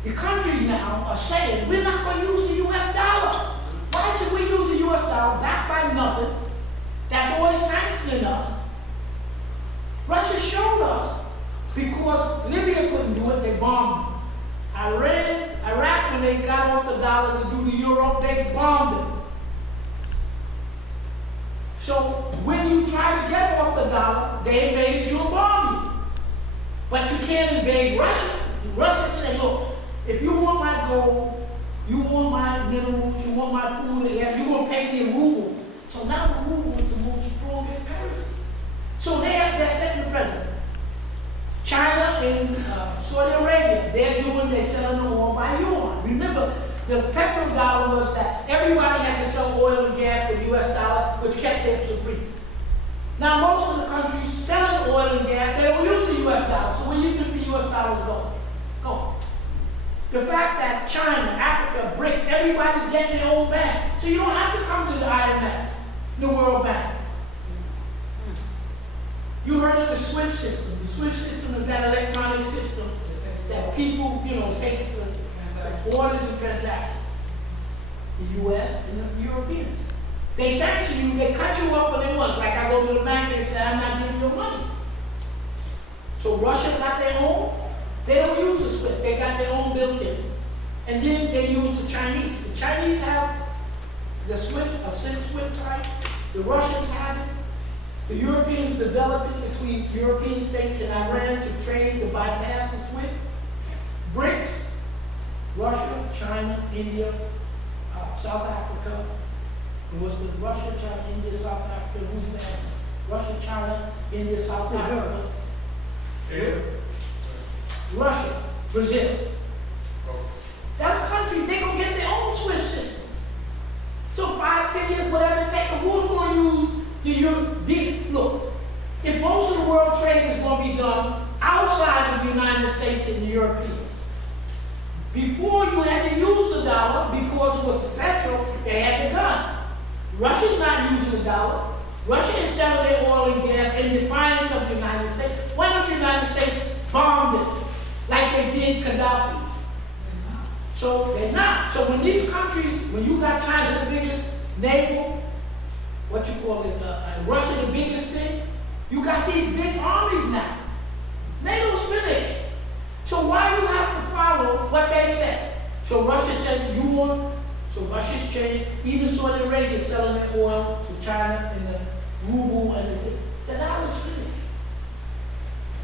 The countries now are saying, we're not going to use the US dollar. Why should we use the US dollar backed by nothing that's always sanctioning us? Russia showed us because Libya couldn't do it, they bombed it. Iraq, when they got off the dollar to do the euro, they bombed it. So when you try to get off the dollar, they invaded you and bombed you. But you can't invade Russia. Russia say, look, if you want my gold, you want my minerals, you want my food, you're going to pay me in rubles. So now the ruble is the most strongest currency. So they're setting the president. China and Saudi Arabia, they're selling the oil by yuan. Remember, the petrodollar was that everybody had to sell oil and gas for the US dollar, which kept them supreme. Now, most of the countries selling oil and gas, they don't use the US dollar. So where do you think the US dollar is going? Go. The fact that China, Africa, BRICS, everybody's getting their own bank. So you don't have to come to the IMF, the World Bank. You heard of the SWIFT system. The SWIFT system is that electronic system that people, takes the orders and transactions. The US and the Europeans. They sanction you, they cut you off when they want. It's like I go to the bank and say, I'm not giving you money. So Russia got their own, they don't use the SWIFT, they got their own built-in. And then they use the Chinese. The Chinese have the SWIFT, a SWIFT type. The Russians have it. The Europeans developed it between European states and Iran to trade to bypass the SWIFT. BRICS, Russia, China, India, South Africa. It was the Russia, China, India, South Africa. Who's that? Russia, China, India, South Africa. Yeah. Russia, Brazil. That country, they gonna get their own SWIFT system. So 5, 10 years, whatever it takes, who's gonna use look, if most of the world trade is gonna be done outside of the United States and the Europeans, before you had to use the dollar because it was the petrol, they had the gun. Russia's not using the dollar. Russia is selling their oil and gas in defiance of the United States. Why don't the United States bomb them like they did Gaddafi? So they're not. So when these countries, when you got China, the biggest naval, what you call it, Russia, the biggest thing, you got these big armies now. NATO's finished. So why you have to follow what they said? So Russia said, you want, so Russia's changed. Even Saudi Arabia is selling their oil to China and the ruble and the thing. The dollar's finished.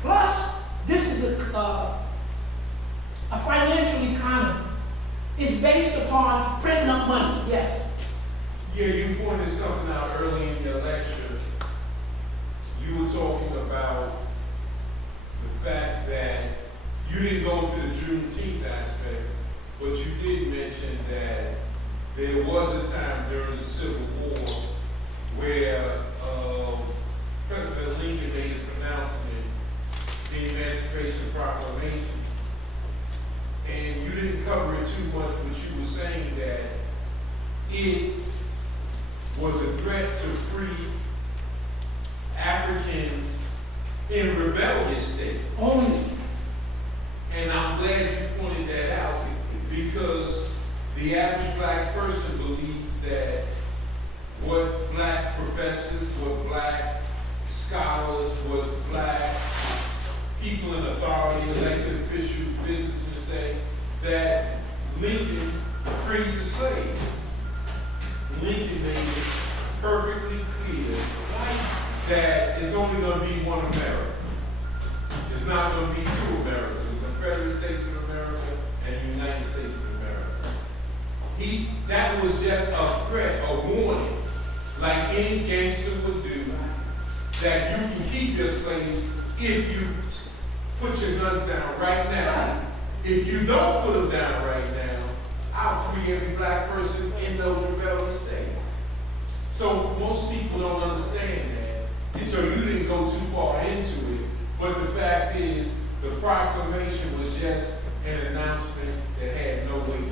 Plus, this is a financial economy. It's based upon printing up money, yes. Yeah, you pointed something out early in your lecture. You were talking about the fact that you didn't go into the Juneteenth aspect, but you did mention that there was a time during the Civil War where President Lincoln made his pronouncement, the Emancipation Proclamation. And you didn't cover it too much, but you were saying that it was a threat to free Africans in rebellious states. Only. And I'm glad you pointed that out because the average black person believes that what black professors, what black scholars, what black people in authority, elected officials, businessmen say that Lincoln freed the slaves. Lincoln made it perfectly clear that it's only going to be one America. It's not going to be two Americas, the Confederate States of America and the United States of America. That was just a threat, a warning, like any gangster would do, that you can keep your slaves if you put your guns down right now. If you don't put them down right now, I'll free every black person in those rebellious states. So most people don't understand that. And so you didn't go too far into it. But the fact is, the proclamation was just an announcement that had no weight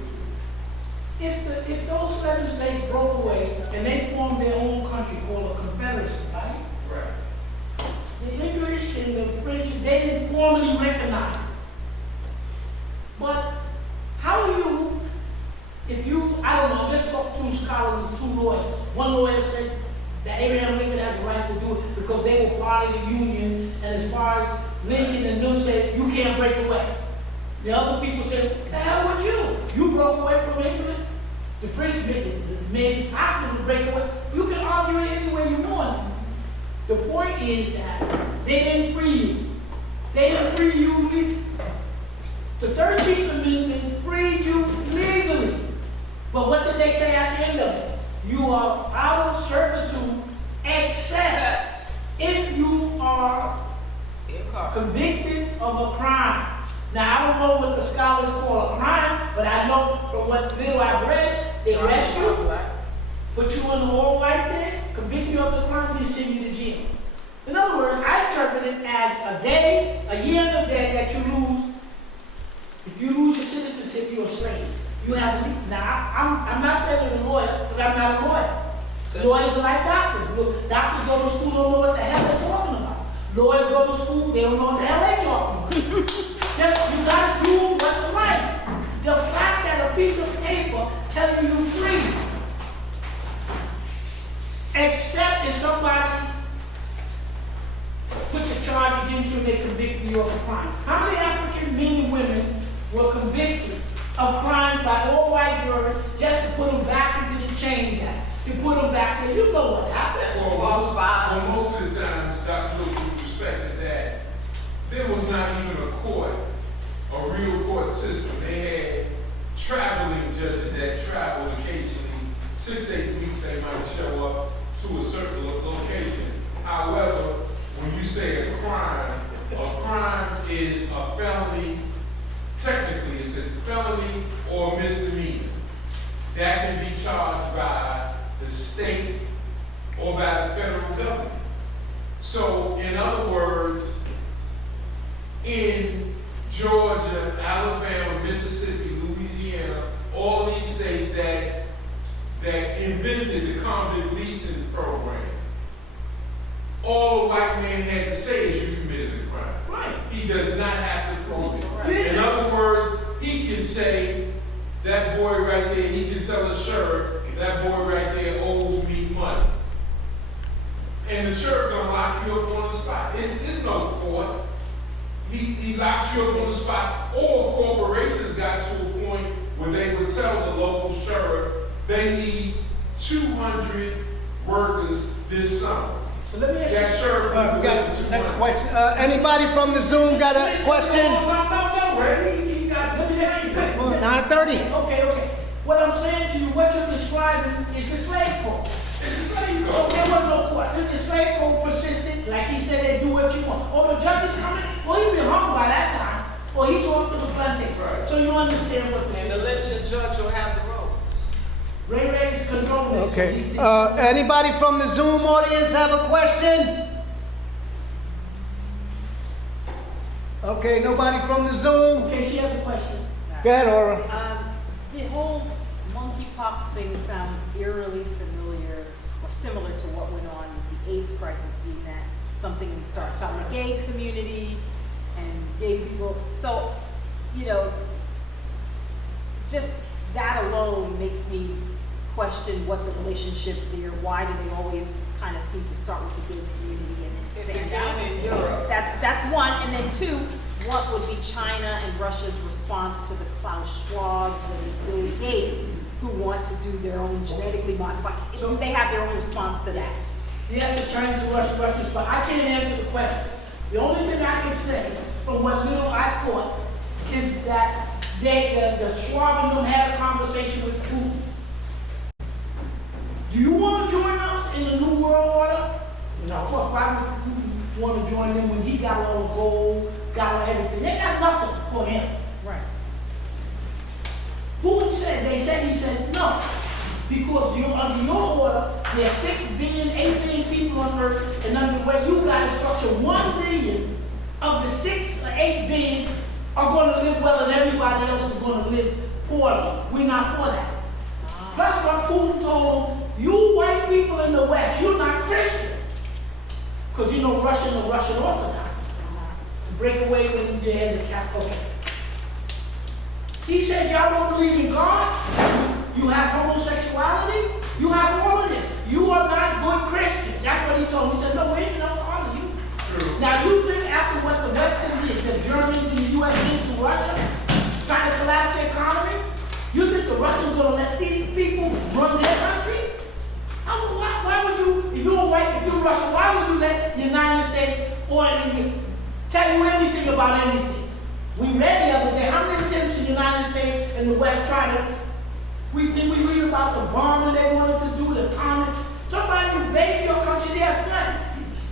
to it. If those 11 states broke away and they formed their own country called a confederacy, right? Right. The English and the French, they didn't formally recognize it. But how are you, if you, I don't know, let's talk two scholars, two lawyers. One lawyer said that Abraham Lincoln has the right to do it because they were part of the Union, and as far as Lincoln and them said, you can't break away. The other people said, the hell would you? You broke away from England. The French made it possible to break away. You can argue it any way you want. The point is that they didn't free you. They didn't free you legally. The 13th Amendment freed you legally. But what did they say at the end of it? You are out of servitude except if you are convicted of a crime. Now, I don't know what the scholars call a crime, but I know from what little I've read, they arrest you, put you in the all-white thing, convict you of the crime, then send you to jail. In other words, I interpret it as a day, a year and a day that you lose. If you lose your citizenship, you're a slave. You have to leave. Now, I'm not saying you're a lawyer, because I'm not a lawyer. Lawyers are like doctors. Doctors go to school, don't know what the hell they're talking about. Lawyers go to school, they don't know what the hell they're talking about. Just, you gotta do what's right. The fact that a piece of paper tells you you're free. except if somebody puts a charge against you and they convict you of a crime. How many African men and women were convicted of crimes by all white juries just to put them back into the chain gang, to put them back there? You know what I said. Well, most of the times, Dr. Lewis respected that there was not even a court, a real court system. They had traveling judges that traveled occasionally. 6-8 weeks they might show up to a certain location. However, when you say a crime is a felony. Technically, it's a felony or misdemeanor. That can be charged by the state or by the federal government. So, in other words, in Georgia, Alabama, Mississippi, Louisiana, all these states that invented the convict leasing program, all a white man had to say is you committed a crime. Right. He does not have to prove it. In other words, he can say, that boy right there, he can tell a sheriff, that boy right there owes me money. And the sheriff gonna lock you up on the spot. It's no court. He locks you up on the spot. All corporations got to a point where they would tell the local sheriff they need 200 workers this summer. So let me ask That sheriff. We got next question. Anybody from the Zoom got a question? No, Ray. You got, let me ask you a quick. 9:30. Okay. What I'm saying to you, what you're describing is the slave code. It's the slave So code. there was no court. If the slave code persisted, like he said, they do what you want. Oh, the judge is coming? Well, he'd been hung by that time. Or he's off to the plantation. Right. So you understand what the And the lynching judge will have the road. Ray's controlling this. Okay. He's Anybody from the Zoom audience have a question? Okay, nobody from the Zoom. Okay, she has a question. Go ahead, Aura. The whole monkeypox thing sounds eerily familiar or similar to what went on with the AIDS crisis, being that something starts out in the gay community and gay people. So, just that alone makes me question what the relationship there. Why do they always kind of seem to start with the gay community and then It expand out? began in Europe. That's one, and then two, what would be China and Russia's response to the Klaus Schwabs and Bill Gates who want to do their own genetically modified? Do they have their own response to that? Yes, the Chinese and Russians, but I can't answer the question. The only thing I can say, from what little I caught, is that the Schwab and them had a conversation with Putin. Do you want to join us in the New World Order? Now, of course, why would Putin want to join them when he got all the gold, got all everything? They got nothing for him. Right. Putin said, he said no. Because under your order, there's 6 billion, 8 billion people on Earth, and under the way you got to structure, 1 billion of the 6 or 8 billion are going to live well, and everybody else is going to live poorly. We're not for that. That's what Putin told them. You white people in the West, you're not Christian. Because you know Russian or Russian Orthodox. Break away when they had the Catholic. Okay. He said, y'all don't believe in God? You have homosexuality? You have all of this. You are not good Christians. That's what he told me. He said, no, we ain't enough to honor you. True. Now, Now, you think after what the Western did, the Germans and the U.S. did to Russia, trying to collapse the economy, you think the Russians going to let these people run their country? Why would you, if you're white, if you're Russian, why would you let the United States or England tell you anything about anything? We read the other day, how many attempts the United States and the West tried to, we read about the bombing they wanted to do, the comment. Somebody invaded your country, they have threat.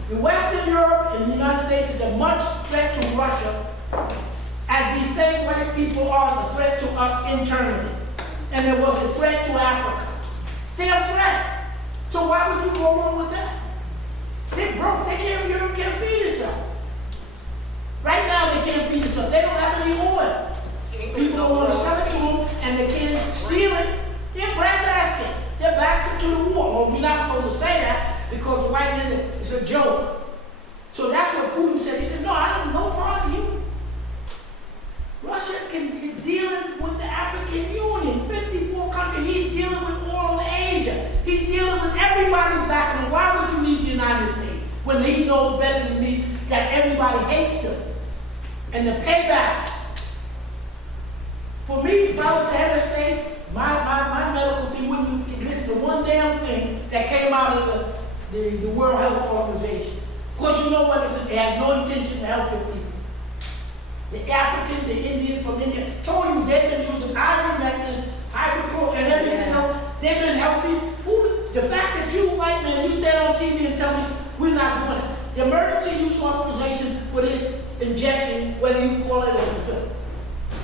In Western Europe and the United States is a much threat to Russia, as these same white people are the threat to us internally. And there was a threat to Africa. They're a threat. So why would you go along with that? They're broke, Europe can't feed itself. Right now they can't feed itself, they don't have any oil. People don't want to sell it to them and they can't steal it. They're breadbasket. Their backs are to the wall. Well, we're not supposed to say that because the white man is a joke. So that's what Putin said. He said, no, I have no part of you. Russia is dealing with the African Union, 54 countries. He's dealing with all of Asia. He's dealing with every everybody's backing him. Why would you need the United States when he knows better than me that everybody hates them? And the payback. For me, if I was the head of state, my medical team wouldn't listen to one damn thing that came out of the World Health Organization. Because you know what? They had no intention to help your people. The Africans, the Indians from India, told you they've been using ivermectin, hydrochlor, and everything else. They've been healthy. The fact that you, white man, you stand on TV and tell me we're not doing it. The emergency use authorization for this injection, whether you call it a pill,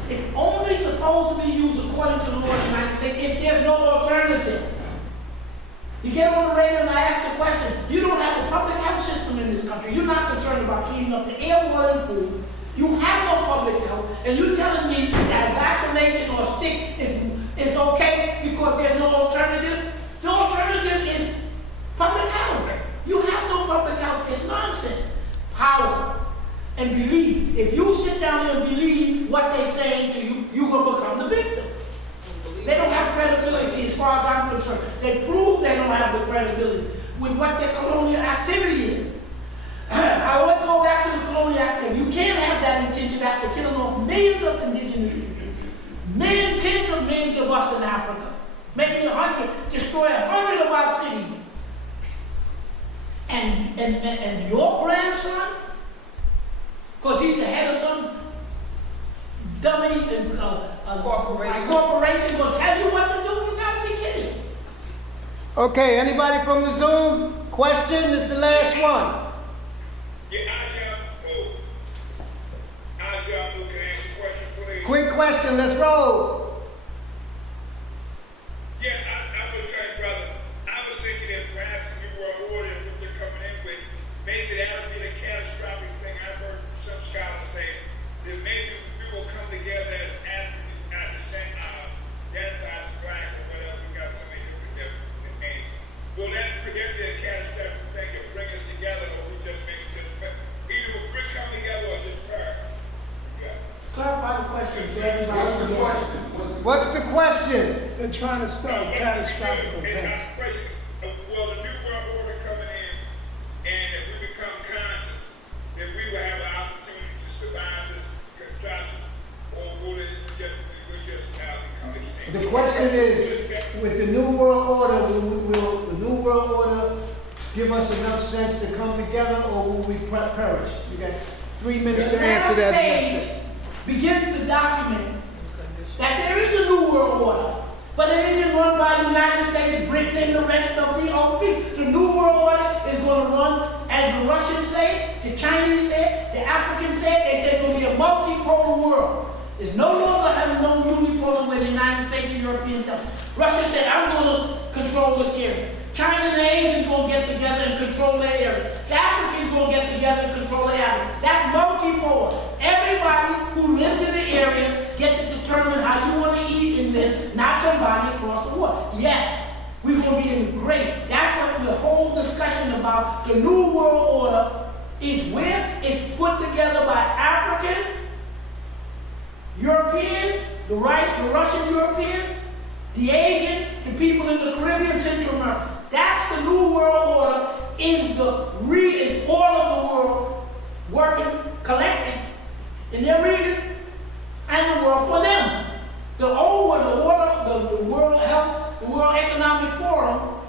it's only supposed to be used according to the law of the United States if there's no alternative. You get on the radio and I ask the question, you don't have a public health system in this country. You're not concerned about cleaning up the air, water, and food. You have no public health, and you're telling me that vaccination or stick is okay because there's no alternative? The alternative is public health. You have no public health. It's nonsense. Power and belief. If you sit down there and believe what they're saying to you, you're going to become the victim. They don't have credibility as far as I'm concerned. They prove they don't have the credibility with what their colonial activity is. I always go back to the colonial activity. You can't have that intention after killing off millions of indigenous people, tens of millions of us in Africa, maybe 100, destroy 100 of our cities. And your grandson, because he's the head of some dummy corporation, will tell you what to do? You gotta be kidding. Okay, anybody from the Zoom? Question? This is the last one. Yeah, can I ask a question, please? Quick question, let's roll. Yeah, I was trying, brother. I was thinking that perhaps the New World Order, what they're coming in with, maybe that would be the catastrophic thing. I've heard some scholars say that maybe we will come together as African, not the same, identified as black or whatever. We got so many different names. Could that be a catastrophic thing to bring us together, or we just make it just either we'll come together or just perish? Yeah. Clarify the question so everybody What's the can question? What's the question? They're trying to start catastrophic events. Well, the New World Order coming in, and if we become conscious, then we will have an opportunity to survive this catastrophe, or will it just become extinct? The question is, with the New World Order, will the New World Order give us enough sense to come together, or will we perish? You got 3 minutes to answer that question. Begins to document that there is a new world order, but it isn't run by the United States, Britain, and the rest of the OP. The new world order is going to run, as the Russians say, the Chinese say, the Africans say, they say it's going to be a multipolar world. It's no longer having no unipolar where the United States and Europeans tell. Russia said, I'm going to control this area. China and the Asians going to get together and control their area. The Africans going to get together and control their area. That's multipolar. Everybody who lives in the area get to determine how you want to eat and live, not somebody across the water. Yes, we're going to be in great. That's what the whole discussion about the New World Order is where it's put together by Africans, Europeans, the Russian Europeans, the Asian, the people in the Caribbean, Central America. That's the New World Order, is all of the world working, collecting in their region and the world for them. The old world, the World Health, the World Economic Forum,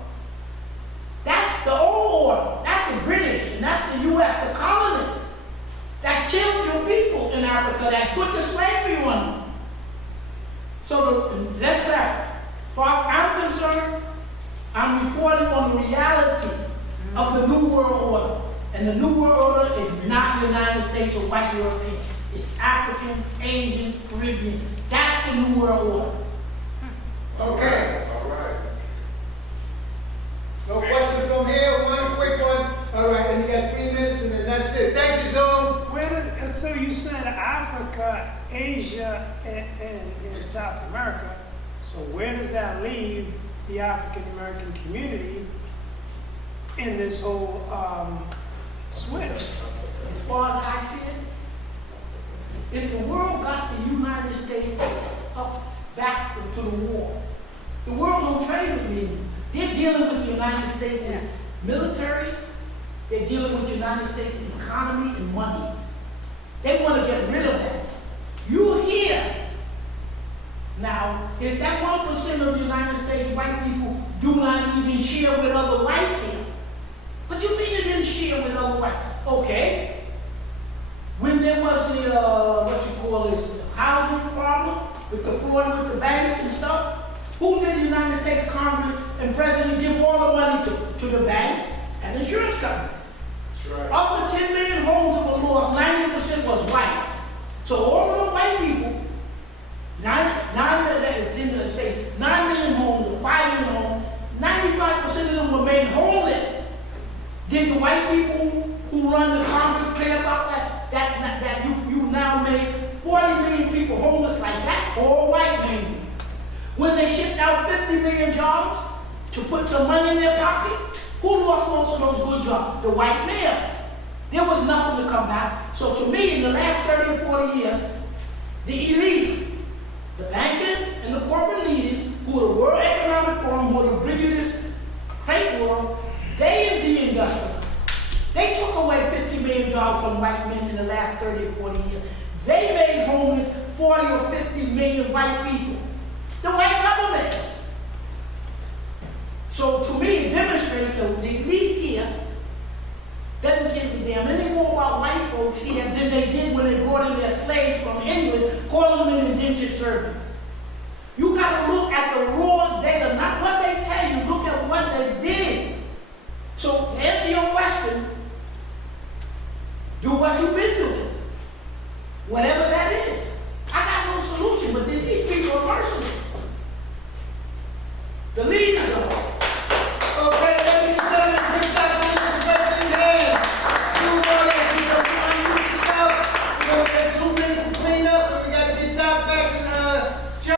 that's the old order. That's the British, and that's the U.S., the colonists that killed your people in Africa, that put the slavery on them. So let's clarify. As far as I'm concerned, I'm reporting on the reality of the New World Order. And the New World Order is not the United States or white Europeans. It's Africans, Asians, Caribbean. That's the New World Order. Okay. All right. No questions from here. One quick one. All right, and you got 3 minutes, and then that's it. Thank you, Zoom. So you said Africa, Asia, and South America. So where does that leave the African American community in this whole switch? As far as I see it, if the world got the United States up back to the war, the world don't trade with me. They're dealing with the United States Yeah. military, they're dealing with the United States economy and money. They want to get rid of that. You're here. Now, if that 1% of the United States white people do not even share with other whites here, what you mean they didn't share with other whites? Okay. When there was the, what you call this, housing problem, with the fraud with the banks and stuff, who did the United States Congress and President give all the money to the banks and insurance companies? That's right. Of the 10 million homes that were lost, 90% was white. So all of the white people, 9 million homes or 5 million homes, 95% of them were made homeless. Did the white people who run the Congress care about that? That you now made 40 million people homeless like that, all white mainly. When they shipped out 50 million jobs to put some money in their pocket, who lost most of those good jobs? The white male. There was nothing to come back. So to me, in the last 30 or 40 years, the elite, the bankers and the corporate leaders, who are the World Economic Forum, who are the biggest trade world, they de-industrialized. They took away 50 million jobs from white men in the last 30 or 40 years. They made homeless 40 or 50 million white people. The white government. So to me, it demonstrates that the elite here doesn't give a damn any more about white folks here than they did when they brought in their slaves from England, calling them indentured servants. You got to look at the raw